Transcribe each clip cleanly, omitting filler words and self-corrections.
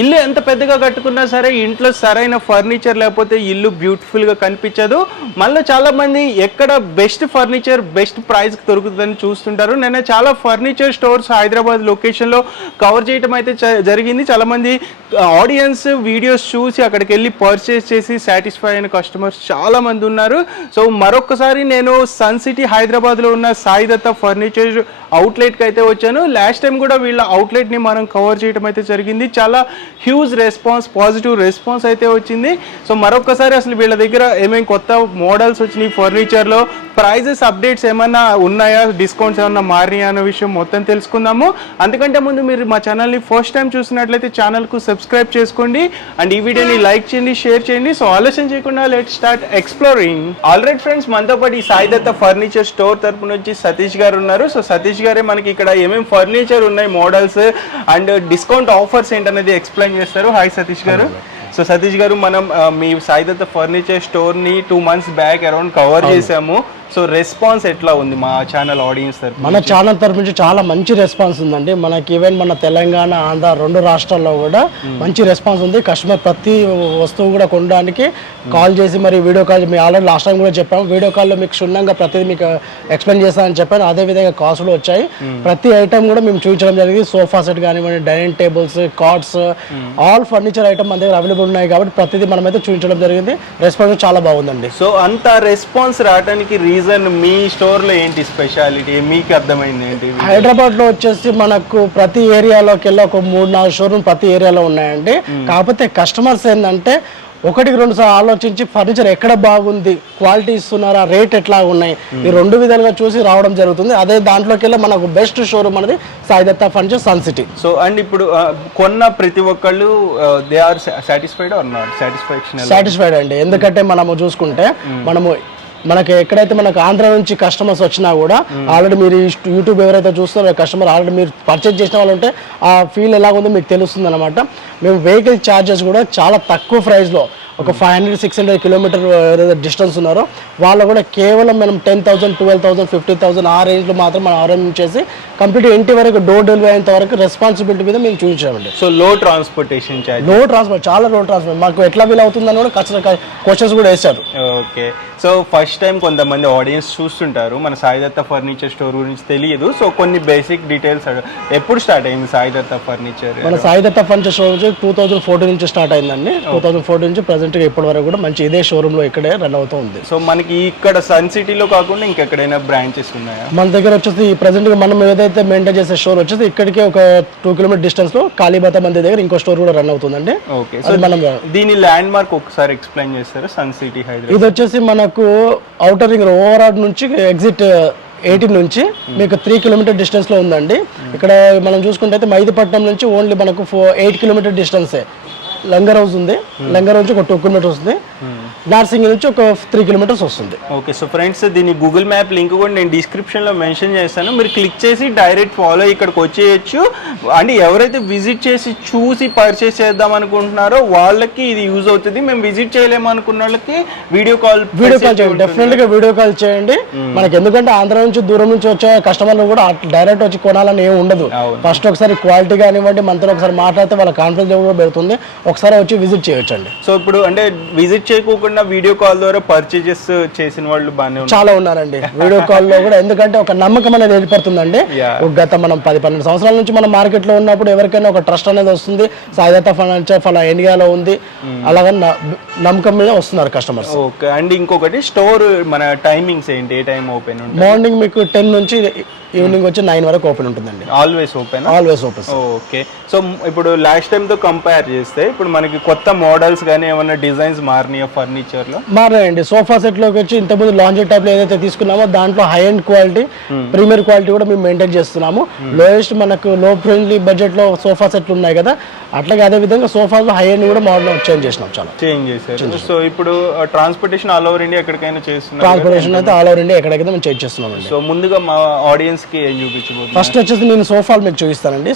ఇల్లు ఎంత పెద్దగా కట్టుకున్నా సరే ఇంట్లో సరైన ఫర్నిచర్ లేకపోతే ఇల్లు బ్యూటిఫుల్గా కనిపించదు. మళ్ళీ చాలా మంది ఎక్కడ బెస్ట్ ఫర్నిచర్ బెస్ట్ ప్రైస్కి దొరుకుతుందని చూస్తుంటారు. నేను చాలా ఫర్నిచర్ స్టోర్స్ హైదరాబాద్ లొకేషన్లో కవర్ చేయడం అయితే జరిగింది. చాలామంది ఆడియన్స్ వీడియోస్ చూసి అక్కడికి వెళ్ళి పర్చేస్ చేసి సాటిస్ఫై అయిన కస్టమర్స్ చాలామంది ఉన్నారు. సో మరొకసారి నేను సన్ సిటీ హైదరాబాద్లో ఉన్న సాయి దత్త ఫర్నిచర్ అవుట్లెట్కి అయితే వచ్చాను. లాస్ట్ టైం కూడా వీళ్ళ అవుట్లెట్ని మనం కవర్ చేయడం అయితే జరిగింది. చాలా హ్యూజ్ రెస్పాన్స్, పాజిటివ్ రెస్పాన్స్ అయితే వచ్చింది. సో మరొకసారి అసలు వీళ్ళ దగ్గర ఏమేమి కొత్త మోడల్స్ వచ్చినాయి, ఫర్నిచర్లో ప్రైజెస్ అప్డేట్స్ ఏమన్నా ఉన్నాయా, డిస్కౌంట్స్ ఏమన్నా మారినాయా అన్న విషయం మొత్తం తెలుసుకుందాము. అందుకంటే ముందు మీరు మా ఛానల్ని ఫస్ట్ టైం చూసినట్లయితే ఛానల్కు సబ్స్క్రైబ్ చేసుకోండి అండ్ ఈ వీడియోని లైక్ చేయండి, షేర్ చేయండి. సో ఆలోచన చేయకుండా let start exploring. Already friends, మనతో పాటు ఈ సాయి దత్త ఫర్నిచర్ స్టోర్ తరపు నుంచి సతీష్ గారు ఉన్నారు. సో సతీష్ గారే మనకి ఇక్కడ ఏమేమి ఫర్నిచర్ ఉన్నాయి, మోడల్స్ అండ్ డిస్కౌంట్ ఆఫర్స్ ఏంటనేది ఎక్స్ప్లెయిన్ చేస్తారు. హాయ్ సతీష్ గారు. సో సతీష్ గారు, మనం మీ సాయి దత్త ఫర్నిచర్ స్టోర్ని 2 months బ్యాక్ అరౌండ్ కవర్ చేసాము. సో రెస్పాన్స్ ఎట్లా ఉంది మా ఛానల్ ఆడియన్స్ తరఫు? మన ఛానల్ తరఫు నుంచి చాలా మంచి రెస్పాన్స్ ఉందండి. మనకి ఈవెన్ మన తెలంగాణ, ఆంధ్ర 2 రాష్ట్రాల్లో కూడా మంచి రెస్పాన్స్ ఉంది. కస్టమర్ ప్రతి వస్తువు కూడా కొనడానికి కాల్ చేసి మరి వీడియో కాల్, మేము ఆల్రెడీ లాస్ట్ టైం కూడా చెప్పాము, వీడియో కాల్లో మీకు క్షుణ్ణంగా ప్రతిదీ మీకు ఎక్స్ప్లెయిన్ చేస్తానని చెప్పాను. అదేవిధంగా కాల్స్ కూడా వచ్చాయి. ప్రతి ఐటమ్ కూడా మేము చూపించడం జరిగింది. సోఫా సెట్ కానివ్వండి, dining tables, cards, all furniture item మన దగ్గర అవైలబుల్ ఉన్నాయి కాబట్టి ప్రతిదీ మనమైతే చూపించడం జరిగింది. రెస్పాన్స్ చాలా బాగుందండి. సో అంత రెస్పాన్స్ రావడానికి రీజన్ మీ స్టోర్ లో ఏంటి స్పెషాలిటీ, మీకు అర్థమైంది ఏంటి? హైదరాబాద్ లో వచ్చేసి మనకు ప్రతి ఏరియాలోకి వెళ్ళి ఒక 3-4 షోరూమ్ ప్రతి ఏరియాలో ఉన్నాయండి. కాకపోతే కస్టమర్స్ ఏంటంటే 1-2 సార్లు ఆలోచించి ఫర్నిచర్ ఎక్కడ బాగుంది, క్వాలిటీ ఇస్తున్నారా, రేట్ ఎట్లా ఉన్నాయి, ఈ 2 విధాలుగా చూసి రావడం జరుగుతుంది. అదే దాంట్లోకి వెళ్ళి మనకు బెస్ట్ షోరూమ్ అనేది Sai Datta furniture Sun City. So and ఇప్పుడు కొన్న ప్రతి ఒక్కళ్ళు they are satisfied or not satisfied అండి. ఎందుకంటే మనము చూసుకుంటే మనకి ఎక్కడైతే మనకు ఆంధ్ర నుంచి కస్టమర్స్ వచ్చినా కూడా ఆల్రెడీ మీరు యూట్యూబ్ ఎవరైతే చూస్తారో కస్టమర్ ఆల్రెడీ మీరు పర్చేజ్ చేసిన వాళ్ళు ఉంటే ఆ ఫీల్ ఎలా ఉందో మీకు తెలుస్తుంది అనమాట. మేము వెహికల్ ఛార్జెస్ కూడా చాలా తక్కువ ప్రైస్లో ఒక 500-600 కిలోమీటర్ ఏదైతే డిస్టెన్స్ ఉన్నారో వాళ్ళు కూడా కేవలం మనం 10,000, 12,000, 50,000 ఆ రేంజ్లో మాత్రం మనం అరేంజ్ చేసి కంప్లీట్ ఇంటి వరకు డోర్ డెలివరీ అయినంత వరకు రెస్పాన్సిబిలిటీ మీద మేము చూపించామండి. సో లో ట్రాన్స్పోర్టేషన్ చార్జ్, చాలా లో ట్రాన్స్పోర్ట్ మాకు ఎట్లా వీల్ అవుతుందని కూడా ఖచ్చితంగా క్వశ్చన్స్ కూడా వేశారు. ఓకే. సో ఫస్ట్ టైం కొంతమంది ఆడియన్స్ చూస్తుంటారు, మన సాయి దత్త ఫర్నిచర్ స్టోర్ గురించి తెలియదు. సో కొన్ని బేసిక్ డీటెయిల్స్, ఎప్పుడు స్టార్ట్ అయింది సాయి దత్త ఫర్నిచర్? మన సాయి దత్త ఫర్నిచర్ స్టోర్ నుంచి 2014 నుంచి స్టార్ట్ అయిందండి. 2014 నుంచి ప్రెసెంట్గా ఇప్పటి వరకు కూడా మంచి ఇదే షోరూమ్ లో ఇక్కడే రన్ అవుతూ ఉంది. సో మనకి ఇక్కడ సన్ సిటీలో కాకుండా ఇంకెక్కడైనా బ్రాంచెస్ ఉన్నాయా? మన దగ్గర వచ్చేసి ప్రెసెంట్ గా మనం ఏదైతే మెయింటైన్ చేసే స్టోర్ వచ్చేసి ఇక్కడికి ఒక 2 కిలోమీటర్ డిస్టెన్స్ లో కాళీబాత మంది దగ్గర ఇంకో స్టోర్ కూడా రన్ అవుతుందండి. ఓకే. సో మనం దీని ల్యాండ్ మార్క్ ఒకసారి ఎక్స్ప్లెయిన్ చేస్తారా? సన్ సిటీ హైదరాబాద్ ఇది వచ్చేసి మనకు ఔటర్ రింగ్ ఓవరాల్ నుంచి ఎగ్జిట్ 18 నుంచి మీకు 3 కిలోమీటర్ డిస్టెన్స్ లో ఉందండి. ఇక్కడ మనం చూసుకుంటే మైదీపట్నం నుంచి ఓన్లీ మనకు 8 కిలోమీటర్ డిస్టెన్సే. లంగర్ హౌస్ ఉంది, లంగర్ నుంచి ఒక 2 కిలోమీటర్స్ వస్తుంది, నార్సింగ్ నుంచి ఒక 3 కిలోమీటర్స్ వస్తుంది. ఓకే. సో ఫ్రెండ్స్, దీని గూగుల్ మ్యాప్ లింక్ కూడా నేను డిస్క్రిప్షన్లో మెన్షన్ చేస్తాను. మీరు క్లిక్ చేసి డైరెక్ట్ ఫాలో ఇక్కడికి వచ్చేయచ్చు. అంటే ఎవరైతే విజిట్ చేసి చూసి పర్చేస్ చేద్దాం అనుకుంటున్నారో వాళ్ళకి ఇది యూజ్ అవుతుంది. మేము విజిట్ చేయలేము అనుకున్న వాళ్ళకి వీడియో కాల్ చేయండి, డెఫినెట్ గా వీడియో కాల్ చేయండి. మనకి ఎందుకంటే ఆంధ్ర నుంచి దూరం నుంచి వచ్చే కస్టమర్లు కూడా డైరెక్ట్ వచ్చి కొనాలని ఏమి ఉండదు. ఫస్ట్ ఒకసారి క్వాలిటీ కానివ్వండి, మనతో ఒకసారి మాట్లాడితే వాళ్ళ కాన్ఫిడెన్స్ కూడా పెడుతుంది. ఒకసారి వచ్చి విజిట్ చేయొచ్చండి. సో ఇప్పుడు అంటే విజిట్ చేయకుండా వీడియో కాల్ ద్వారా పర్చేజెస్ చేసిన వాళ్ళు బాగానే చాలా ఉన్నారండి వీడియో కాల్ లో కూడా. ఎందుకంటే ఒక నమ్మకం అనేది ఏర్పడుతుందండి. గత మనం 10-12 సంవత్సరాల నుంచి మన మార్కెట్ లో ఉన్నప్పుడు ఎవరికైనా ఒక ట్రస్ట్ అనేది వస్తుంది. సాయి దత్త ఫర్నిచర్ ఫలా ఇండియాలో ఉంది, అలాగే నమ్మకం మీద వస్తున్నారు కస్టమర్స్. ఓకే. అండ్ ఇంకొకటి, స్టోర్ మన టైమింగ్స్ ఏంటి? ఏ టైం ఓపెన్ ఉంటుంది? మార్నింగ్ మీకు 10 నుంచి ఈవినింగ్ వచ్చి 9 వరకు ఓపెన్ ఉంటుందండి. Always open? Always open. Okay. So ఇప్పుడు లాస్ట్ టైం తో కంపేర్ చేస్తే ఇప్పుడు మనకి కొత్త మోడల్స్ కానీ ఏమైనా డిజైన్స్ మారినాయా ఫర్నిచర్ లో? మారాయండి. సోఫా సెట్ లోకి వచ్చి ఇంతకుముందు లాంజర్ టైప్ లో ఏదైతే తీసుకున్నామో దాంట్లో high and quality, premier quality కూడా మేము మెయింటైన్ చేస్తున్నాము. లోయెస్ట్ మనకు లో ఫ్రెండ్లీ బడ్జెట్ లో సోఫా సెట్లు ఉన్నాయి కదా, అట్లాగే అదే విధంగా సోఫాస్ హై అండ్ కూడా మోడల్ చేంజ్ చేసినాం. చాలా చేంజ్ చేశారు. సో ఇప్పుడు ట్రాన్స్పోర్టేషన్ ఆల్ ఓవర్ ఇండియా ఎక్కడికైనా చేస్తున్నాం? ట్రాన్స్పోర్టేషన్ అయితే ఆల్ ఓవర్ ఇండియా ఎక్కడికైతే మేము చేంజ్ చేస్తున్నాం. సో ముందుగా మా ఆడియన్స్ ఆడియన్స్ కి ఏం చూపించబోతున్నారు? ఫస్ట్ వచ్చేసి నేను సోఫాలు మీకు చూపిస్తానండి.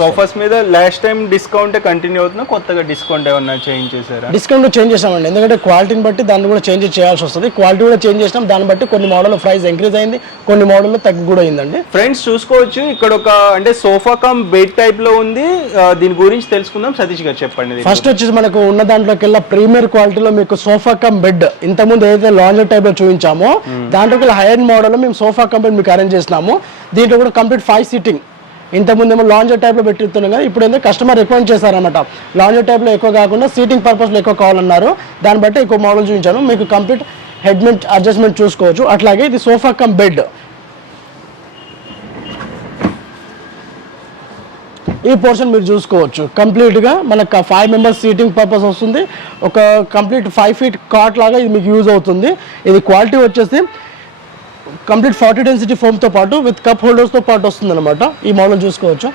సోఫాస్ మీద లాస్ట్ టైం డిస్కౌంట్ కంటిన్యూ అవుతున్నా, కొత్తగా డిస్కౌంట్ ఏమన్నా చేంజ్ చేశారా? డిస్కౌంట్ చేంజ్ చేసామండి, ఎందుకంటే క్వాలిటీని బట్టి దాన్ని కూడా చేంజ్ చేయాల్సి వస్తుంది. క్వాలిటీ కూడా చేంజ్ చేసినాం, దాన్ని బట్టి కొన్ని మోడల్ ప్రైస్ ఇంక్రీజ్ అయింది, కొన్ని మోడల్లో తగ్గి కూడా అయిందండి. ఫ్రెండ్స్ చూసుకోవచ్చు ఇక్కడ ఒక అంటే సోఫా కమ్ బెడ్ టైప్ లో ఉంది. దీని గురించి తెలుసుకుందాం. సతీష్ గారు చెప్పండి. ఫస్ట్ వచ్చేసి మనకు ఉన్న దాంట్లోకి ప్రీమియర్ క్వాలిటీలో మీకు సోఫా కమ్ బెడ్, ఇంతకుముందు ఏదైతే లాంజర్ టైప్ లో చూపించామో దాంట్లో హై ఎండ్ మోడల్ లో మేము సోఫా కమ్ బెడ్ మీకు అరేంజ్ చేసినాము. దీంట్లో కూడా కంప్లీట్ 5 సీటింగ్. ఇంతకుముందు ఏమో లాంజర్ టైప్ లో పెట్టుతున్నాం కదా, ఇప్పుడు ఏంటంటే కస్టమర్ రికమెండ్ చేశారనమాట, లాంజర్ టైప్ లో ఎక్కువ కాకుండా సీటింగ్ పర్పస్ లో ఎక్కువ కావాలన్నారు. దాన్ని బట్టి ఎక్కువ మోడల్ చూపించాను. మీకు కంప్లీట్ హెడ్మెంట్ అడ్జస్ట్మెంట్ చూసుకోవచ్చు. అట్లాగే ఇది సోఫా కమ్ బెడ్. ఈ పోర్షన్ మీరు చూసుకోవచ్చు, కంప్లీట్గా మనకు 5 మెంబర్స్ సీటింగ్ పర్పస్ వస్తుంది. ఒక కంప్లీట్ 5 ఫీట్ కాట్ లాగా ఇది మీకు యూజ్ అవుతుంది. ఇది క్వాలిటీ వచ్చేసి కంప్లీట్ 40 డెన్సిటీ ఫోమ్తో పాటు విత్ కప్ హోల్డర్స్తో పాటు వస్తుంది అనమాట. ఈ మోడల్ చూసుకోవచ్చు.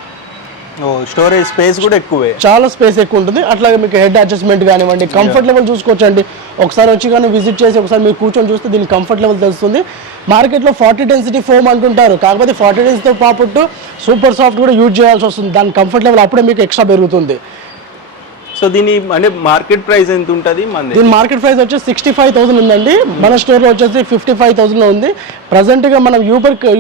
స్టోరేజ్ స్పేస్ కూడా ఎక్కువే, చాలా స్పేస్ ఎక్కువ ఉంటుంది. అట్లాగే మీకు హెడ్ అడ్జస్ట్మెంట్ కానివ్వండి, కంఫర్ట్ లెవెల్ చూసుకోవచ్చు అండి. ఒకసారి వచ్చి కానీ విజిట్ చేసి ఒకసారి మీరు కూర్చొని చూస్తే దీని కంఫర్ట్ లెవెల్ తెలుస్తుంది. మార్కెట్లో 40 డెన్సిటీ ఫోమ్ అంటుంటారు, కాకపోతే 40 డెన్సిటీతో పాటు సూపర్ సాఫ్ట్ కూడా యూజ్ చేయాల్సి వస్తుంది. దాని కంఫర్ట్ లెవెల్ అప్పుడే మీకు ఎక్స్ట్రా పెరుగుతుంది. సో దీని అంటే మార్కెట్ ప్రైస్ ఎంత ఉంటుంది? దీని మార్కెట్ ప్రైస్ వచ్చేసి 65,000 ఉందండి. మన స్టోర్లో వచ్చేసి 55,000 ఉంది. ప్రజెంట్గా మనం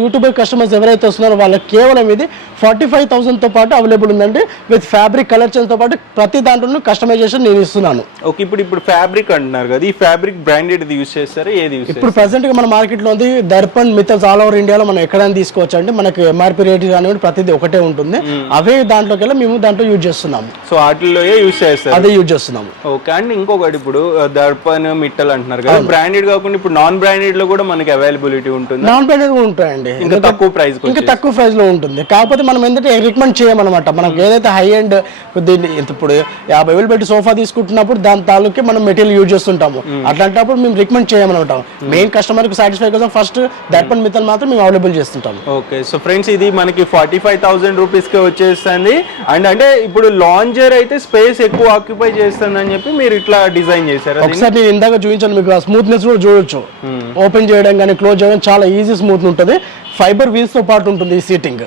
యూట్యూబర్ కస్టమర్స్ ఎవరైతే వస్తున్నారో వాళ్ళకి కేవలం ఇది 45,000తో పాటు అవైలబుల్ ఉందండి. విత్ ఫ్యాబ్రిక్ కలెక్షన్తో పాటు ప్రతి దాంట్లోనూ కస్టమైజేషన్ నేను ఇస్తున్నాను. ఓకే, ఇప్పుడు ఫ్యాబ్రిక్ అంటున్నారు కదా, ఈ ఫ్యాబ్రిక్ బ్రాండెడ్ యూస్ చేస్తారా? ఏది యూస్? ఇప్పుడు ప్రెసెంట్గా మన మార్కెట్లో ఉంది దర్పణ్, మిత్తల్స్ ఆల్ ఓవర్ ఇండియాలో మనం ఎక్కడైనా తీసుకోవచ్చు అండి. మనకి ఎంఆర్పీ రేట్ కానివ్వండి ప్రతిదీ ఒకటే ఉంటుంది. అవే దాంట్లోకి మేము దాంట్లో యూజ్ చేస్తున్నాము. సో వాటిల్లో యూజ్ చేస్తారు, అదే యూజ్ చేస్తున్నాము. ఓకే. అండ్ ఇంకొకటి ఇప్పుడు దర్పణ్, మిట్టల్ అంటున్నారు కదా, బ్రాండెడ్ కాకుండా ఇప్పుడు నాన్ బ్రాండెడ్ లో కూడా మనకి అవైలబిలిటీ ఉంటుంది. నాన్ బ్రాండెడ్ కూడా ఉంటాయండి, ఇంకా తక్కువ ప్రైస్ లో ఉంటుంది. కాకపోతే మనం ఏంటంటే రికమెండ్ చేయమన్నమాట. మనకి ఏదైతే హై ఎండ్ ఇప్పుడు 50,000 పెట్టి సోఫా తీసుకుంటున్నప్పుడు దాని తాలూకే మనం మెటీరియల్ యూజ్ చేస్తుంటాము. అట్లాంటప్పుడు మేము రికమెండ్ చేయమన్నమాట. మెయిన్ కస్టమర్ కి సాటిస్ఫై కోసం ఫస్ట్ దర్పణ్, మిత్తల్ మాత్రం మేము అవైలబుల్ చేస్తుంటాము. ఓకే. సో ఫ్రెండ్స్ ఇది మనకి 45,000 రూపీస్ కి వచ్చేస్తుంది. అండ్ అంటే ఇప్పుడు లాంజర్ అయితే స్పేస్ ఎక్కువ ఆక్యుపై చేస్తుందని చెప్పి మీరు ఇట్లా డిజైన్ చేశారు. ఒకసారి నేను ఇందాక చూపించాను మీకు, స్మూత్నెస్ కూడా చూడొచ్చు. ఓపెన్ చేయడం కానీ క్లోజ్ చేయడం చాలా ఈజీ స్మూత్ ఉంటుంది. ఫైబర్ వీల్స్ తో పాటు ఉంటుంది ఈ సీటింగ్.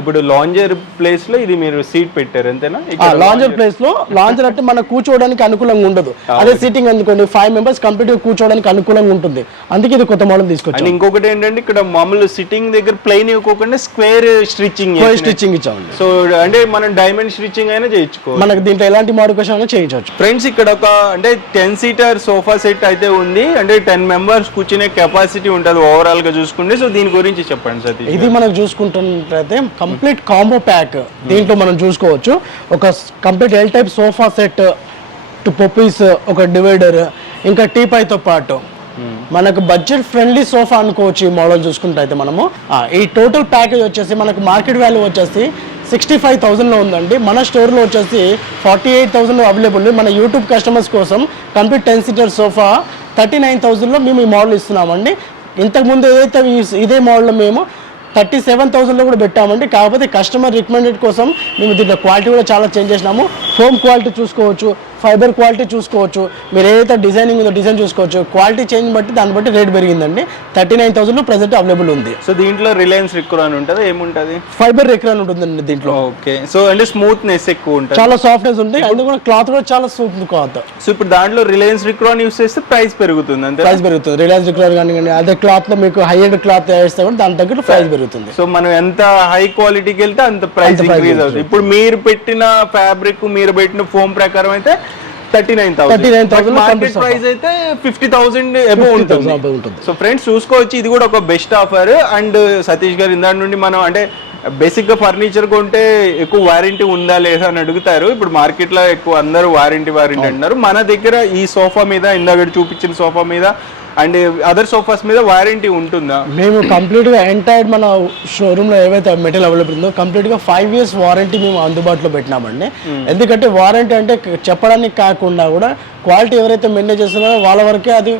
ఇప్పుడు లాంజర్ ప్లేస్ లో ఇది మీరు సీట్ పెట్టారు అంతేనా? లాంజర్ ప్లేస్ లో లాంజర్ అంటే మనకు కూర్చోవడానికి అనుకూలంగా ఉండదు. అదే సీటింగ్ అనుకోండి 5 మెంబర్స్ కంప్లీట్ గా కూర్చోవడానికి అనుకూలంగా ఉంటుంది. అందుకే ఇది కొత్త మోడల్ తీసుకొచ్చాం. ఇంకొకటి ఏంటంటే ఇక్కడ మామూలు సిట్టింగ్ దగ్గర ప్లెయిన్ ఇవ్వకుండా స్క్వేర్ స్టిచ్చింగ్ ఇచ్చామండి. సో అంటే మనం డైమండ్ స్టిచ్చింగ్ అయినా చేయించుకో, మనకి దీంట్లో ఎలాంటి మోడిఫికేషన్ అయినా చేయించవచ్చు. ఫ్రెండ్స్ ఇక్కడ ఒక అంటే 10 సీటర్ సోఫా సెట్ అయితే ఉంది. అంటే 10 మెంబర్స్ కూర్చునే కెపాసిటీ ఉంటుంది ఓవరాల్ గా చూసుకుంటే. సో దీని గురించి చెప్పండి సతీష్. ఇది మనం చూసుకుంటున్నట్లయితే కంప్లీట్ కాంబో ప్యాక్. దీంట్లో మనం చూసుకోవచ్చు ఒక complete L type sofa set, 2 puppies, ఒక డివైడర్, ఇంకా టీపాయ్తో పాటు మనకు బడ్జెట్ ఫ్రెండ్లీ సోఫా అనుకోవచ్చు. ఈ మోడల్ చూసుకుంటే అయితే మనము ఈ టోటల్ ప్యాకేజ్ వచ్చేసి మనకు మార్కెట్ వాల్యూ వచ్చేసి 65,000లో ఉందండి. మన స్టోర్లో వచ్చేసి 48,000 అవైలబుల్. మన యూట్యూబ్ కస్టమర్స్ కోసం కంప్లీట్ 10 సీటర్ సోఫా 39,000లో మేము ఈ మోడల్ ఇస్తున్నామండి. ఇంతకుముందు ఏదైతే ఇదే మోడల్ మేము 37,000లో కూడా పెట్టామండి. కాకపోతే కస్టమర్ రికమెండెడ్ కోసం మేము దీంట్లో క్వాలిటీ కూడా చాలా చేంజ్ చేసినాము. ఫోమ్ క్వాలిటీ చూసుకోవచ్చు, ఫైబర్ క్వాలిటీ చూసుకోవచ్చు, మీరు ఏదైతే డిజైనింగ్ ఉందో డిజైన్ చూసుకోవచ్చు. క్వాలిటీ చేంజ్ బట్టి దాన్ని బట్టి రేట్ పెరిగిందండి. 39,000లో ప్రెసెంట్ అవైలబుల్ ఉంది. సో దీంట్లో రిలయన్స్ రిక్రాన్ ఉంటుంది, ఏముంటుంది? ఫైబర్ రిక్రాన్ ఉంటుందండి దీంట్లో. ఓకే. సో అంటే స్మూత్నెస్ ఎక్కువ ఉంటుంది, చాలా సాఫ్ట్నెస్ ఉంటుంది. అందులో కూడా క్లాత్ కూడా చాలా స్మూత్ క్లాత్. సో ఇప్పుడు దాంట్లో రిలయన్స్ రిక్రాన్ యూస్ చేస్తే ప్రైస్ పెరుగుతుంది అంతే? ప్రైస్ పెరుగుతుంది. రిలయన్స్ రిక్రాన్ కానీ అదే క్లాత్ లో మీకు హై ఎండ్ క్లాత్ వేస్తే కూడా దాని తగ్గట్టు ప్రైస్ పెరుగుతుంది. సో మనం ఎంత హై క్వాలిటీకి వెళ్తే అంత ప్రైస్ ఇంక్రీజ్ అవుతుంది. ఇప్పుడు మీరు పెట్టిన ఫ్యాబ్రిక్, మీరు పెట్టిన ఫోమ్ ప్రకారం అయితే 39,000. మార్కెట్ ప్రైస్ అయితే 50,000 అబౌవ్ ఉంటుంది. సో ఫ్రెండ్స్ చూసుకోవచ్చు, ఇది కూడా ఒక బెస్ట్ ఆఫర్. అండ్ సతీష్ గారు ఇందాక నుండి మనం అంటే బేసిక్ గా ఫర్నిచర్ కొంటే ఎక్కువ వారంటీ ఉందా లేదా అని అడుగుతారు. ఇప్పుడు మార్కెట్ లో ఎక్కువ అందరూ వారంటీ అంటున్నారు. మన దగ్గర ఈ సోఫా మీద, ఇందాక చూపించిన సోఫా మీద అండ్ అదర్ సోఫాస్ మీద వారంటీ ఉంటుందా? మేము కంప్లీట్ గా ఎంటైర్ మన షోరూమ్ లో ఏవైతే మెటీరియల్ అవైలబుల్ ఉందో కంప్లీట్ గా 5 years వారంటీ మేము అందుబాటులో పెట్టినామండి. ఎందుకంటే వారంటీ అంటే చెప్పడానికి కాకుండా కూడా క్వాలిటీ ఎవరైతే మెయింటైన్ చేస్తున్నారో వాళ్ళ వరకే అది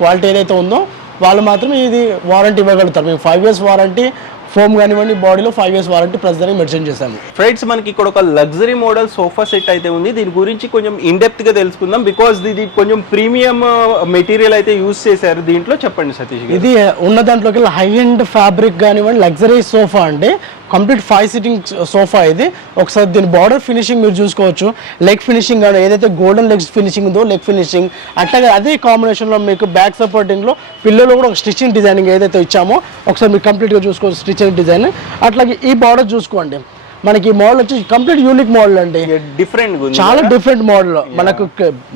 క్వాలిటీ ఏదైతే ఉందో వాళ్ళు మాత్రమే ఇది వారంటీ ఇవ్వగలుగుతారు. మేము 5 years వారంటీ ఫోమ్ కానివ్వండి బాడీలో 5 years వారంటీ ప్రస్తుతానికి మెన్షన్ చేశాము. ఫ్రెండ్స్ మనకి ఇక్కడ ఒక లగ్జరీ మోడల్ సోఫా సెట్ అయితే ఉంది. దీని గురించి కొంచెం ఇన్డెప్త్ గా తెలుసుకుందాం. బికాస్ ఇది కొంచెం ప్రీమియం మెటీరియల్ అయితే యూస్ చేశారు దీంట్లో. చెప్పండి సతీష్ గారు. ఇది ఉన్న దాంట్లోకి హై ఎండ్ ఫ్యాబ్రిక్ కానివ్వండి లగ్జరీ సోఫా అండి. కంప్లీట్ 5 sitting సోఫా ఇది. ఒకసారి దీని బార్డర్ ఫినిషింగ్ మీరు చూసుకోవచ్చు. లెగ్ ఫినిషింగ్ కానీ ఏదైతే గోల్డెన్ లెగ్స్ ఫినిషింగ్ ఉందో లెగ్ ఫినిషింగ్ అట్లాగే అదే కాంబినేషన్లో మీకు బ్యాక్ సపోర్టింగ్లో పిల్లలో కూడా ఒక స్టిచ్చింగ్ డిజైనింగ్ ఏదైతే ఇచ్చామో ఒకసారి మీరు కంప్లీట్గా చూసుకోవచ్చు స్టిచ్చింగ్ డిజైన్. అట్లాగే ఈ బార్డర్ చూసుకోండి. మనకి ఈ మోడల్ వచ్చి కంప్లీట్ యూనిక్ మోడల్ అండి. డిఫరెంట్ చాలా డిఫరెంట్ మోడల్. మనకు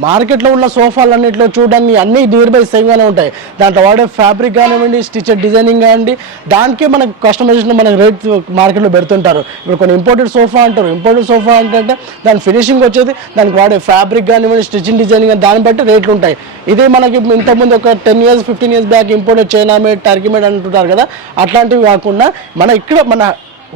మార్కెట్లో ఉన్న సోఫాలన్నింటిలో చూడడానికి అన్ని నియర్ బై సేమ్ గానే ఉంటాయి. దాంట్లో వాడే ఫ్యాబ్రిక్ కానివ్వండి స్టిచర్ డిజైనింగ్ కానివ్వండి దానికే మనకు కస్టమైజేషన్ మనకు రేట్ మార్కెట్లో పెడుతుంటారు. ఇప్పుడు కొన్ని ఇంపోర్టెడ్ సోఫా అంటారు. ఇంపోర్టెడ్ సోఫా అంటే దాని ఫినిషింగ్ వచ్చేది దానికి వాడే ఫ్యాబ్రిక్ కానివ్వండి స్టిచింగ్ డిజైనింగ్ కానీ దాన్ని బట్టి రేట్లు ఉంటాయి. ఇదే మనకి ఇంతకుముందు ఒక 10 years 15 years back imported China made Turkey made అంటుంటారు కదా అట్లాంటివి కాకుండా మన ఇక్కడ మన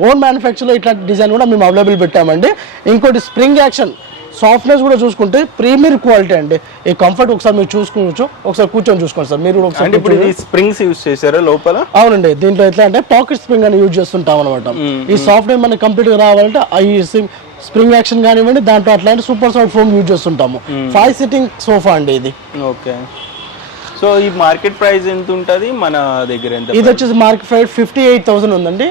ఓన్ మ్యానుఫ్యాక్చర్లో ఇట్లాంటి డిజైన్ కూడా మేము అవైలబుల్ పెట్టామండి. ఇంకోటి స్ప్రింగ్ యాక్షన్ సాఫ్ట్నెస్ కూడా చూసుకుంటే ప్రీమియర్ క్వాలిటీ అండి. ఈ కంఫర్ట్ ఒకసారి మీరు చూసుకోవచ్చు. ఒకసారి కూర్చొని చూసుకోండి సార్ మీరు కూడా ఒకసారి. ఇప్పుడు ఇది స్ప్రింగ్స్ యూస్ చేశారా లోపల? అవునండి. దీంట్లో ఎట్లా అంటే పాకెట్ స్ప్రింగ్ అని యూజ్ చేస్తుంటాం అనమాట. ఈ సాఫ్ట్వేర్ మనకి కంప్లీట్ గా రావాలంటే ఈ స్ప్రింగ్ యాక్షన్ కానివ్వండి దాంట్లో అట్లాంటి సూపర్ సాఫ్ట్ ఫోమ్ యూజ్ చేస్తుంటాము. 5 sitting సోఫా అండి ఇది. ఓకే. సో ఈ మార్కెట్ ప్రైస్ ఎంత ఉంటుంది మన దగ్గర? ఎంత ఇది వచ్చేసి మార్కెట్ ప్రైస్ 58,000 ఉందండి.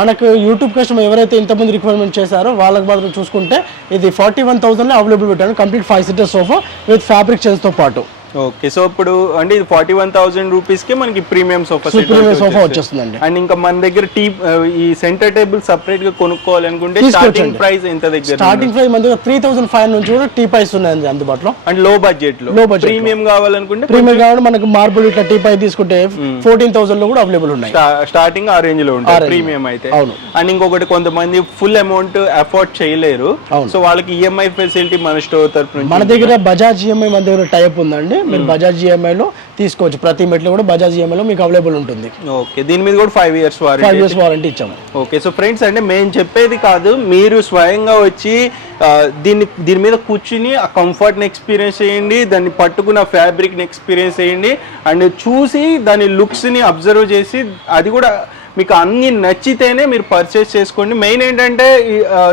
మనకు యూట్యూబ్ కస్టమర్ ఎవరైతే ఇంతమంది రిక్వైర్మెంట్ చేశారో వాళ్ళకి మాత్రం చూసుకుంటే ఇది 41,000 అవైలబుల్ పెట్టాను. Complete 5 seater sofa with fabric chairs తో పాటు. ఓకే. సో ఇప్పుడు అంటే ఇది 41,000 రూపీస్ కి మనకి ప్రీమియం సోఫా వచ్చేస్తుందండి. అండ్ ఇంకా మన దగ్గర ఈ సెంటర్ టేబుల్ సెపరేట్ గా కొనుక్కోవాలనుకుంటే స్టార్టింగ్ ప్రైస్ ఎంత దగ్గర? స్టార్టింగ్ ప్రైస్ మన దగ్గర 3,500 నుంచి కూడా టీ పైస్ ఉన్నాయండి అందుబాటులో. అండ్ లో బడ్జెట్ లో ప్రీమియం కావాలనుకుంటే ప్రీమియం కావాలి మనకు మార్బుల్ ఇట్లా టీ పై తీసుకుంటే 14,000 లో కూడా అవైలబుల్ ఉన్నాయి. స్టార్టింగ్ ఆ రేంజ్ లో ఉంటుంది ప్రీమియం అయితే. అండ్ ఇంకొకటి కొంతమంది ఫుల్ అమౌంట్ అఫోర్డ్ చేయలేరు. సో వాళ్ళకి ఈఎంఐ ఫెసిలిటీ మన స్టోర్ తరఫు నుంచి. మన దగ్గర బజాజ్ ఈఎంఐ మన దగ్గర టైప్ ఉందండి. మీరు బజాజ్ ఈఎంఐలో తీసుకోవచ్చు. ప్రతి మెట్లో కూడా బజాజ్ ఈఎంఐలో మీకు అవైలబుల్ ఉంటుంది. ఓకే. దీని మీద కూడా 5 years వారంటీ ఇచ్చాము. ఓకే. సో ఫ్రెండ్స్ అంటే మేము చెప్పేది కాదు, మీరు స్వయంగా వచ్చి దీని మీద కూర్చుని ఆ కంఫర్ట్ని ఎక్స్పీరియన్స్ చేయండి, దాన్ని పట్టుకున్న ఫ్యాబ్రిక్ని ఎక్స్పీరియన్స్ చేయండి అండ్ చూసి దాని లుక్స్ని అబ్జర్వ్ చేసి అది కూడా మీకు అన్ని నచ్చితేనే మీరు పర్చేస్ చేసుకోండి. మెయిన్ ఏంటంటే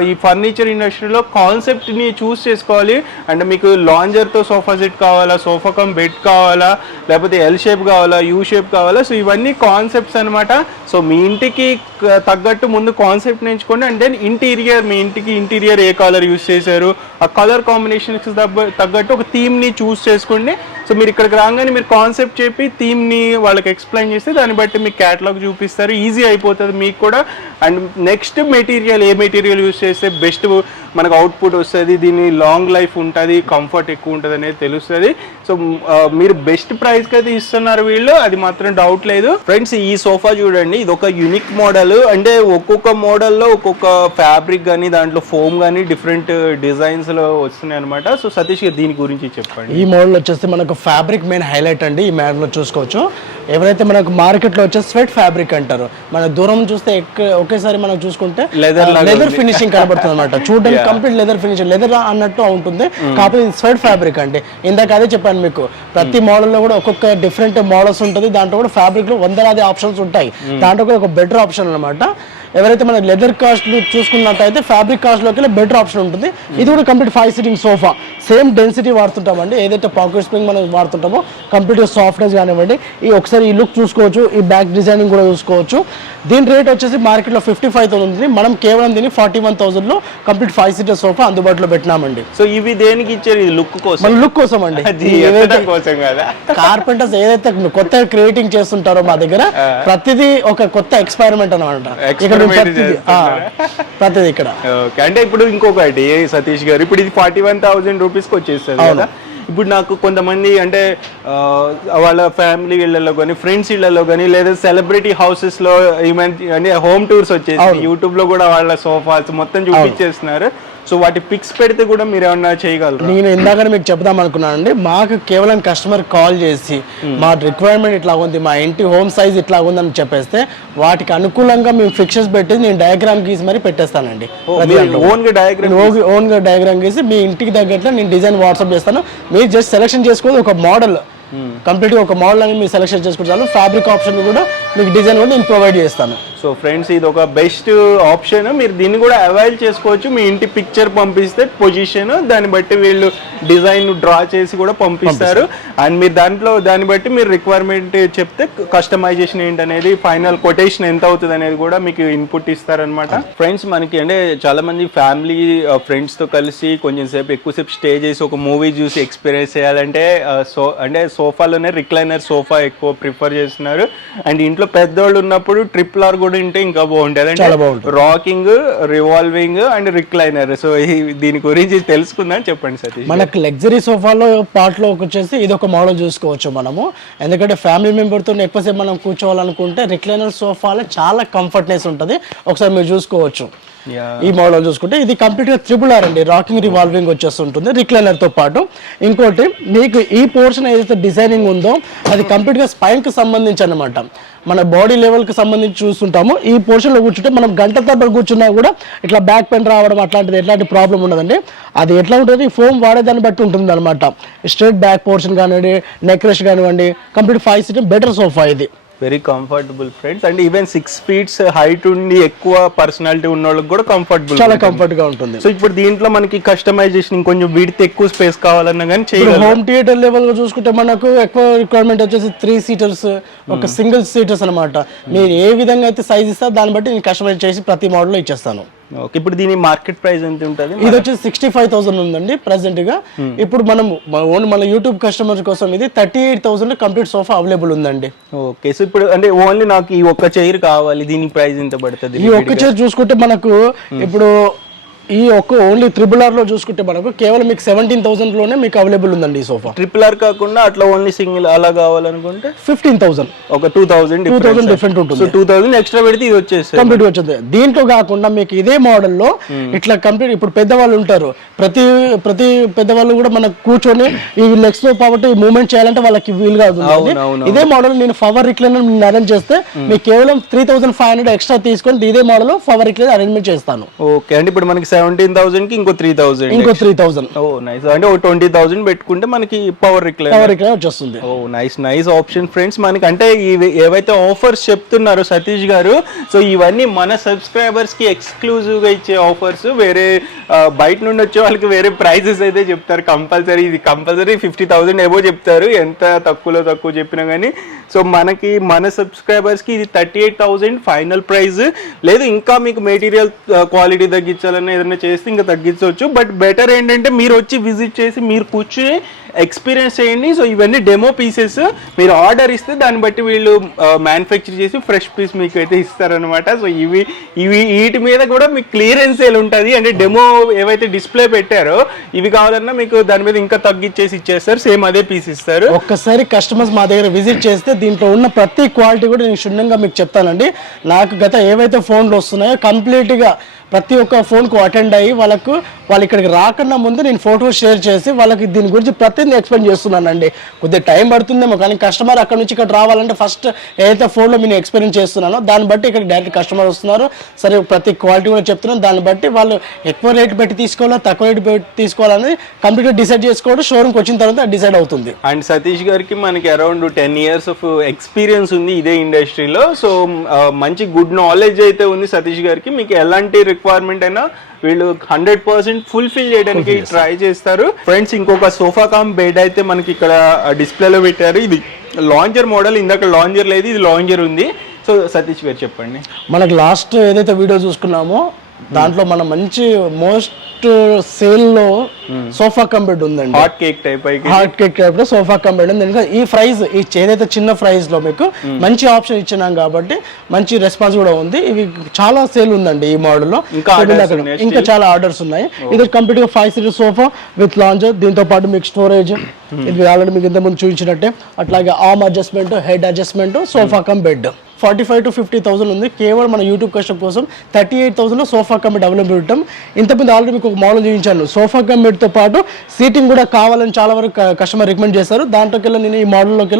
ఈ ఫర్నిచర్ ఇండస్ట్రీలో కాన్సెప్ట్ని చూస్ చేసుకోవాలి. అంటే మీకు లాంజర్తో సోఫా సెట్ కావాలా, సోఫా కమ్ బెడ్ కావాలా, లేకపోతే ఎల్ షేప్ కావాలా, యూ షేప్ కావాలా. సో ఇవన్నీ కాన్సెప్ట్స్ అనమాట. సో మీ ఇంటికి తగ్గట్టు ముందు కాన్సెప్ట్ ఎంచుకోండి. అండ్ దెన్ ఇంటీరియర్, మీ ఇంటికి ఇంటీరియర్ ఏ కలర్ యూస్ చేశారు ఆ కలర్ కాంబినేషన్కి తగ్గట్టు ఒక థీమ్ని చూస్ చేసుకోండి. సో మీరు ఇక్కడికి రాగానే మీరు కాన్సెప్ట్ చెప్పి థీమ్ని వాళ్ళకి ఎక్స్ప్లెయిన్ చేస్తే దాన్ని బట్టి మీకు క్యాటలాగ్ చూపిస్తారు. ఈజీ అయిపోతుంది మీకు కూడా. And next material A material use చేస్తే బెస్ట్ మనకు అవుట్పుట్ వస్తుంది, దీని లాంగ్ లైఫ్ ఉంటుంది, కంఫర్ట్ ఎక్కువ ఉంటుంది అనేది తెలుస్తుంది. సో మీరు బెస్ట్ ప్రైస్కి అయితే ఇస్తున్నారు వీళ్ళు, అది మాత్రం డౌట్ లేదు. ఫ్రెండ్స్ ఈ సోఫా చూడండి, ఇది ఒక యూనిక్ మోడల్. అంటే ఒక్కొక్క మోడల్లో ఒక్కొక్క ఫ్యాబ్రిక్ కానీ దాంట్లో ఫోమ్ కానీ డిఫరెంట్ డిజైన్స్లో వస్తున్నాయి అనమాట. సో సతీష్ గారు దీని గురించి చెప్పండి. ఈ మోడల్ వచ్చేసి మనకు ఫ్యాబ్రిక్ మెయిన్ హైలైట్ అండి. ఈ మోడల్లో చూసుకోవచ్చు. ఎవరైతే మనకు మార్కెట్లో వచ్చే స్వెట్ ఫ్యాబ్రిక్ అంటారు, మన దూరం చూస్తే ఒకేసారి మనం చూసుకుంటే లెదర్ ఫినిషింగ్ కనబడుతుంది అనమాట. చూడడానికి కంప్లీట్ లెదర్ ఫినిషింగ్, లెదర్ అన్నట్టు ఉంటుంది. కాకపోతే ఇది స్వెట్ ఫ్యాబ్రిక్ అండి. ఇందాక అదే చెప్పాను మీకు, ప్రతి మోడల్లో కూడా ఒక్కొక్క డిఫరెంట్ మోడల్స్ ఉంటుంది. దాంట్లో కూడా ఫ్యాబ్రిక్ లో 100 ఆప్షన్స్ ఉంటాయి. దాంట్లో కూడా ఒక బెటర్ ఆప్షన్ అనమాట. ఎవరైతే మన లెదర్ కాస్ట్ చూసుకున్నట్టయితే ఫ్యాబ్రిక్ కాస్ట్ లోకి బెటర్ ఆప్షన్ ఉంటుంది. ఇది కూడా complete 5 sitting sofa, same density వాడుతుంటామండి. ఏదైతే పాకెట్ స్ప్రింగ్ మనం వాడుతుంటామో కంప్లీట్ సాఫ్ట్నెస్ కానివ్వండి. ఈ ఒకసారి ఈ లుక్ చూసుకోవచ్చు, ఈ బ్యాక్ డిజైనింగ్ కూడా చూసుకోవచ్చు. దీని రేట్ వచ్చేసి మార్కెట్లో 55,000 ఉంది. మనం కేవలం దీన్ని 41,000 లో కంప్లీట్ 5 seater సోఫా అందుబాటులో పెట్టినామండి. సో ఇవి దేనికి ఇచ్చారు? ఇది లుక్ కోసం, మన లుక్ కోసం అండి. కార్పెంటర్స్ ఏదైతే కొత్త క్రియేటింగ్ చేస్తుంటారో మా దగ్గర ప్రతిదీ ఒక కొత్త ఎక్స్పెరిమెంట్ అనమాట. ప్రతిదీ ఇక్కడ. అంటే ఇప్పుడు ఇంకొకటి సతీష్ గారు, ఇప్పుడు ఇది 41,000 రూపీస్కి వచ్చేస్తుంది కదా. ఇప్పుడు నాకు కొంతమంది అంటే వాళ్ళ ఫ్యామిలీ ఇళ్లలో కానీ ఫ్రెండ్స్ ఇళ్లలో కానీ లేదా సెలబ్రిటీ హౌసెస్ లో అంటే హోమ్ టూర్స్ వచ్చేసి యూట్యూబ్ లో కూడా వాళ్ళ సోఫాస్ మొత్తం చూపించేస్తున్నారు. సో వాటి పిక్స్ పెడితే కూడా మీరు ఏమన్నా చేయగలరు? నేను ఇందాక మీకు చెప్దాం అనుకున్నానండి. మాకు కేవలం కస్టమర్ కాల్ చేసి మా రిక్వైర్మెంట్ ఇట్లా ఉంది, మా ఇంటి హోమ్ సైజ్ ఇట్లా ఉందని చెప్పేస్తే వాటికి అనుకూలంగా మేము ఫిక్చర్స్ పెట్టి నేను డయాగ్రామ్ గీసి మరి పెట్టేస్తానండి. ఓన్ గా డయాగ్రామ్ గీసి మీ ఇంటికి తగ్గట్లు నేను డిజైన్ వాట్సాప్ చేస్తాను. మీరు జస్ట్ సెలెక్షన్ చేసుకోవాలి ఒక మోడల్, కంప్లీట్గా ఒక మోడల్ అని మీరు సెలెక్షన్ చేసుకుంటాను. ఫ్యాబ్రిక్ ఆప్షన్ కూడా మీకు డిజైన్ కూడా నేను ప్రొవైడ్ చేస్తాను. సో ఫ్రెండ్స్ ఇది ఒక బెస్ట్ ఆప్షన్, మీరు దీన్ని కూడా అవైల్ చేసుకోవచ్చు. మీ ఇంటి పిక్చర్ పంపిస్తే పొజిషన్, దాన్ని బట్టి వీళ్ళు డిజైన్ డ్రా చేసి కూడా పంపిస్తారు. అండ్ మీరు దాన్ని బట్టి మీరు రిక్వైర్మెంట్ చెప్తే కస్టమైజేషన్ ఏంటనేది, ఫైనల్ కొటేషన్ ఎంత అవుతుంది అనేది కూడా మీకు ఇన్పుట్ ఇస్తారనమాట. ఫ్రెండ్స్ మనకి అంటే చాలా మంది ఫ్యామిలీ ఫ్రెండ్స్ తో కలిసి కొంచెం సేపు ఎక్కువసేపు స్టే చేసి ఒక మూవీ చూసి ఎక్స్పీరియన్స్ చేయాలంటే సోఫాలోనే రిక్లైనర్ సోఫా ఎక్కువ ప్రిఫర్ చేస్తున్నారు. అండ్ ఇంట్లో పెద్దవాళ్ళు ఉన్నప్పుడు ట్రిపుల్ ఆర్ కూడా ఉంటే ఇంకా బాగుంటుంది, అంటే rocking, revolving and recliner. So దీని గురించి తెలుసుకుందాం, చెప్పండి సతీష్. మనకు లగ్జరీ సోఫాలో పార్ట్లో వచ్చేసి ఇది ఒక మోడల్ చూసుకోవచ్చు మనము. ఎందుకంటే ఫ్యామిలీ మెంబర్తో ఎక్కువసేపు మనం కూర్చోవాలనుకుంటే రిక్లైనర్ సోఫాలో చాలా కంఫర్ట్నెస్ ఉంటుంది. ఒకసారి మీరు చూసుకోవచ్చు ఈ మోడల్ చూసుకుంటే ఇది కంప్లీట్ గా ట్రిపుల్ ఆర్ అండి, రాకింగ్ రివాల్వింగ్ వచ్చేస్తుంటుంది రిక్లైనర్ తో పాటు. ఇంకోటి మీకు ఈ పోర్షన్ ఏదైతే డిజైనింగ్ ఉందో అది కంప్లీట్ గా స్పైన్ కి సంబంధించి అనమాట. మన బాడీ లెవెల్ కి సంబంధించి చూస్తుంటాము. ఈ పోర్షన్ లో కూర్చుంటే మనం గంట తరబడి కూర్చున్నా కూడా ఇట్లా బ్యాక్ పెయిన్ రావడం అట్లాంటిది ఎట్లాంటి ప్రాబ్లం ఉండదండి. అది ఎట్లా ఉంటుంది, ఫోమ్ వాడేదాన్ని బట్టి ఉంటుంది అనమాట. స్ట్రైట్ బ్యాక్ పోర్షన్ కానివ్వండి, నెక్ రెస్ట్ కానివ్వండి, కంప్లీట్ 5 సీటర్ బెటర్ సోఫా ఇది. Very comfortable friends. And even 6 feet height ఉండి ఎక్కువ పర్సనాలిటీ ఉన్న వాళ్ళకి కూడా కంఫర్టబుల్, చాలా కంఫర్ట్ గా ఉంటుంది. సో ఇప్పుడు దీంట్లో మనకి కస్టమైజేషన్ కొంచెం విడ్త్ ఎక్కువ స్పేస్ కావాలన్నా కానీ చేయగలరు. హోమ్ థియేటర్ లెవెల్ గా చూసుకుంటే మనకు ఎక్కువ రిక్వైర్మెంట్ వచ్చేసి 3 seaters, ఒక సింగిల్ సీటర్స్ అనమాట. మీరు ఏ విధంగా అయితే సైజ్ ఇస్తారో దాన్ని బట్టి నేను కస్టమైజ్ చేసి ప్రతి మోడల్ లో ఇచ్చేస్తాను. ఓకే, ఇప్పుడు దీని మార్కెట్ ప్రైస్ ఎంత ఉంటుంది? ఇది వచ్చేసి 65,000 ఉందండి ప్రెసెంట్ గా. ఇప్పుడు మనం ఓన్లీ మన యూట్యూబ్ కస్టమర్ కోసం ఇది 38,000 కంప్లీట్ సోఫా అవైలబుల్ ఉందండి. ఓకే, సో ఇప్పుడు అంటే ఓన్లీ నాకు ఈ ఒక్క చైర్ కావాలి, దీని ప్రైస్ ఎంత పడుతుంది? ఈ ఒక్క చైర్ చూసుకుంటే మనకు ఇప్పుడు ఈ ఒక్క ఓన్లీ ట్రిపుల్ ఆర్ లో చూసుకుంటే మనకు కేవలం మీకు 17,000 లోనే మీకు అవైలబుల్ ఉందండి ఈ సోఫా. ట్రిపుల్ ఆర్ కాకుండా అట్లా ఓన్లీ సింగిల్ అలా కావాలనుకుంటే 15,000, ఒక 2,000 డిఫరెంట్ ఉంటుంది. సో 2,000 ఎక్స్ట్రా పెడితే ఇది వచ్చేసి కంప్లీట్ వచ్చింది. దీంట్లో కాకుండా మీకు ఇదే మోడల్ లో ఇట్లా కంప్లీట్, ఇప్పుడు పెద్దవాళ్ళు ఉంటారు, ప్రతి పెద్దవాళ్ళు కూడా మనకు కూర్చొని ఈ లెగ్స్ తో కాబట్టి మూవ్మెంట్ చేయాలంటే వాళ్ళకి వీలుగా అవుతుంది. ఇదే మోడల్ నేను పవర్ రిక్లైనర్ అరేంజ్ చేస్తే మీకు కేవలం 3,500 ఎక్స్ట్రా తీసుకొని ఇదే మోడల్ పవర్ రిక్లైనర్ అరేంజ్మెంట్ చేస్తాను. ఓకే, అంటే ఇప్పుడు మనకి 17,000 కి ఇంకో 3,000. ఓ నైస్, అంటే ఒక 20,000 పెట్టుకుంటే మనకి పవర్ రిక్లైనర్ వచ్చేస్తుంది. ఓ నైస్ ఆప్షన్ ఫ్రెండ్స్. మనకి అంటే ఏవైతే ఆఫర్స్ చెప్తున్నారో సతీష్ గారు, సో ఇవన్నీ మన సబ్స్క్రైబర్స్ కి ఎక్స్క్లూజివ్ గా ఇచ్చే ఆఫర్స్. వేరే బయట నుండి వచ్చే వాళ్ళకి వేరే ప్రైజెస్ అయితే చెప్తారు కంపల్సరీ. ఇది కంపల్సరీ 50,000 ఏవో చెప్తారు, ఎంత తక్కువ చెప్పినా కానీ. సో మనకి మన సబ్స్క్రైబర్స్ కి ఇది 38,000 ఫైనల్ ప్రైస్. లేదు ఇంకా మీకు మెటీరియల్ క్వాలిటీ తగ్గించాలన్నా ఏదైనా చేస్తే ఇంకా తగ్గించవచ్చు. బట్ బెటర్ ఏంటంటే మీరు వచ్చి విజిట్ చేసి మీరు కూర్చుని ఎక్స్పీరియన్స్ చేయండి. సో ఇవన్నీ డెమో పీసెస్, మీరు ఆర్డర్ ఇస్తే దాన్ని బట్టి వీళ్ళు మ్యానుఫ్యాక్చర్ చేసి ఫ్రెష్ పీస్ మీకు అయితే ఇస్తారనమాట. సో వీటి మీద కూడా మీకు క్లియరెన్స్ సేల్ ఉంటుంది. అంటే డెమో ఏవైతే డిస్ప్లే పెట్టారో ఇవి కావాలన్నా మీకు దాని మీద ఇంకా తగ్గించేసి ఇచ్చేస్తారు, సేమ్ అదే పీస్ ఇస్తారు. ఒక్కసారి కస్టమర్స్ మా దగ్గర విజిట్ చేస్తే దీంట్లో ఉన్న ప్రతి క్వాలిటీ కూడా నేను క్షుణ్ణంగా మీకు చెప్తానండి. నాకు గత ఏవైతే ఫోన్లు వస్తున్నాయో కంప్లీట్గా ప్రతి ఒక్క ఫోన్కు అటెండ్ అయ్యి వాళ్ళు ఇక్కడికి రాకుండా ముందు నేను ఫోటో షేర్ చేసి వాళ్ళకి దీని గురించి ప్రతిదీ ఎక్స్ప్లెయిన్ చేస్తున్నానండి. కొద్దిగా టైం పడుతుందేమో కానీ కస్టమర్ అక్కడ నుంచి ఇక్కడ రావాలంటే ఫస్ట్ ఏదైతే ఫోన్లో నేను ఎక్స్పీరియన్స్ చేస్తున్నానో దాన్ని బట్టి ఇక్కడ డైరెక్ట్ కస్టమర్ వస్తున్నారు. సరే ప్రతి క్వాలిటీ కూడా చెప్తున్నాను, దాన్ని బట్టి వాళ్ళు ఎక్కువ రేట్ పెట్టి తీసుకోవాలా తక్కువ రేట్ పెట్టి తీసుకోవాలని కంప్లీట్గా డిసైడ్ చేసుకోవడం షోరూమ్కి వచ్చిన తర్వాత డిసైడ్ అవుతుంది. అండ్ సతీష్ గారికి మనకి అరౌండ్ 10 years ఆఫ్ ఎక్స్పీరియన్స్ ఉంది ఇదే ఇండస్ట్రీలో. సో మంచి గుడ్ నాలెడ్జ్ అయితే ఉంది సతీష్ గారికి. మీకు ఎలాంటి రిక్వైర్మెంట్ అయినా వీళ్ళు 100% ఫుల్ఫిల్ చేయడానికి ట్రై చేస్తారు. ఫ్రెండ్స్ ఇంకొక సోఫా కామ్ బెడ్ అయితే మనకి ఇక్కడ డిస్ప్లేలో పెట్టారు. ఇది లాంజర్ మోడల్, ఇందాక లాంజర్ లేదు, ఇది లాంజర్ ఉంది. సో సతీష్ గారు చెప్పండి. మనకు లాస్ట్ ఏదైతే వీడియో చూసుకున్నామో దాంట్లో మనం మంచి మోస్ట్ సేల్ లో సోఫా కమ్ బెడ్ ఉందండి. హాట్ కేక్ టైప్ లో సోఫా కమ్ బెడ్ ఉంది. ఈ ప్రైస్ ఏదైతే చిన్న ప్రైస్ లో మీకు మంచి ఆప్షన్ ఇచ్చినాం కాబట్టి మంచి రెస్పాన్స్ కూడా ఉంది. ఇవి చాలా సేల్ ఉందండి ఈ మోడల్ లో, ఇంకా చాలా ఆర్డర్స్ ఉన్నాయి. ఇది కంప్లీట్ గా 5 seater సోఫా విత్ లాంజర్, దీంతో పాటు మీకు స్టోరేజ్, ఇది ఆల్రెడీ మీకు ఇంతకుముందు చూపించినట్టే. అట్లాగే arm adjustment, head adjustment, sofa cum bed 45,000 to 50,000 ఉంది. కేవలం మన యూట్యూబ్ కస్టమర్ కోసం 38,000 లో సోఫా కమ్ బెడ్ అవైలబుల్ ఉంటాం. ఇంతకుముందు ఆల్రెడీ మీకు ఒక మోడల్ చూపించాను, సోఫా కమ్ బెడ్ తో పాటు సీటింగ్ కూడా కావాలని చాలా వరకు కస్టమర్ రికమెండ్ చేశారు. దాంట్లోకి నేను ఈ మోడల్లోకి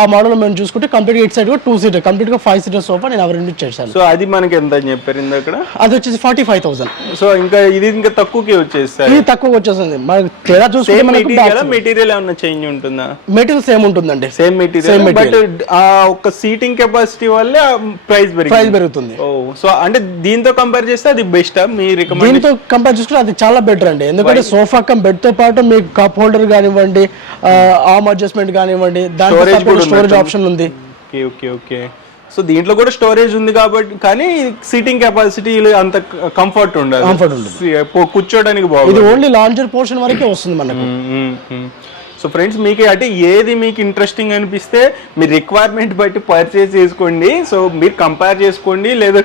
ఆ మోడల్ మేము చూసుకుంటే complete it side 2 seater complete గా 5 సీటర్ సోఫా నేను అవన్నీ చేశాను. సో అది మనకి ఎంత అని చెప్పారు ఇందాక? అది వచ్చేసి 45,000. సో ఇంకా ఇది ఇంకా తక్కువకి వచ్చేస్తాయి. ఇది తక్కువ వచ్చేస్తుంది. మనకి తేడా చూసుకుంటే మెటీరియల్ ఏమన్నా చేంజ్ ఉంటుందా? మెటీరియల్ సేమ్ ఉంటుందండి, సేమ్ మెటీరియల్, బట్ ఆ ఒక సీటింగ్ కెపాసిటీ వల్ల ప్రైస్ పెరుగుతుంది. సో అంటే దీంతో కంపేర్ చేస్తే అది బెస్ట్ మీ రికమెండ్? దీంతో కంపేర్ చేసుకుంటే అది చాలా బెటర్ అండి. ఎందుకంటే సోఫా కమ్ బెడ్ తో పాటు మీకు కప్ హోల్డర్ కానివ్వండి, ఆర్మ్ అడ్జస్ట్మెంట్ కానివ్వండి, దాంట్లో స్టోరేజ్ ఆప్షన్ ఉంది. Okay okay. సో దీంట్లో కూడా స్టోరేజ్ ఉంది కాబట్టి, కానీ సీటింగ్ కెపాసిటీ అంత కంఫర్ట్ ఉండదు, కూర్చోడానికి బాగుంది. ఇది ఓన్లీ లాంజర్ పోర్షన్ వరకే వస్తుంది మనకు. సో ఫ్రెండ్స్, మీకు అంటే ఏది మీకు ఇంట్రెస్టింగ్ అనిపిస్తే మీ రిక్వైర్మెంట్ బట్టి పర్చేస్ చేసుకోండి. సో మీరు కంపేర్ చేసుకోండి, లేదా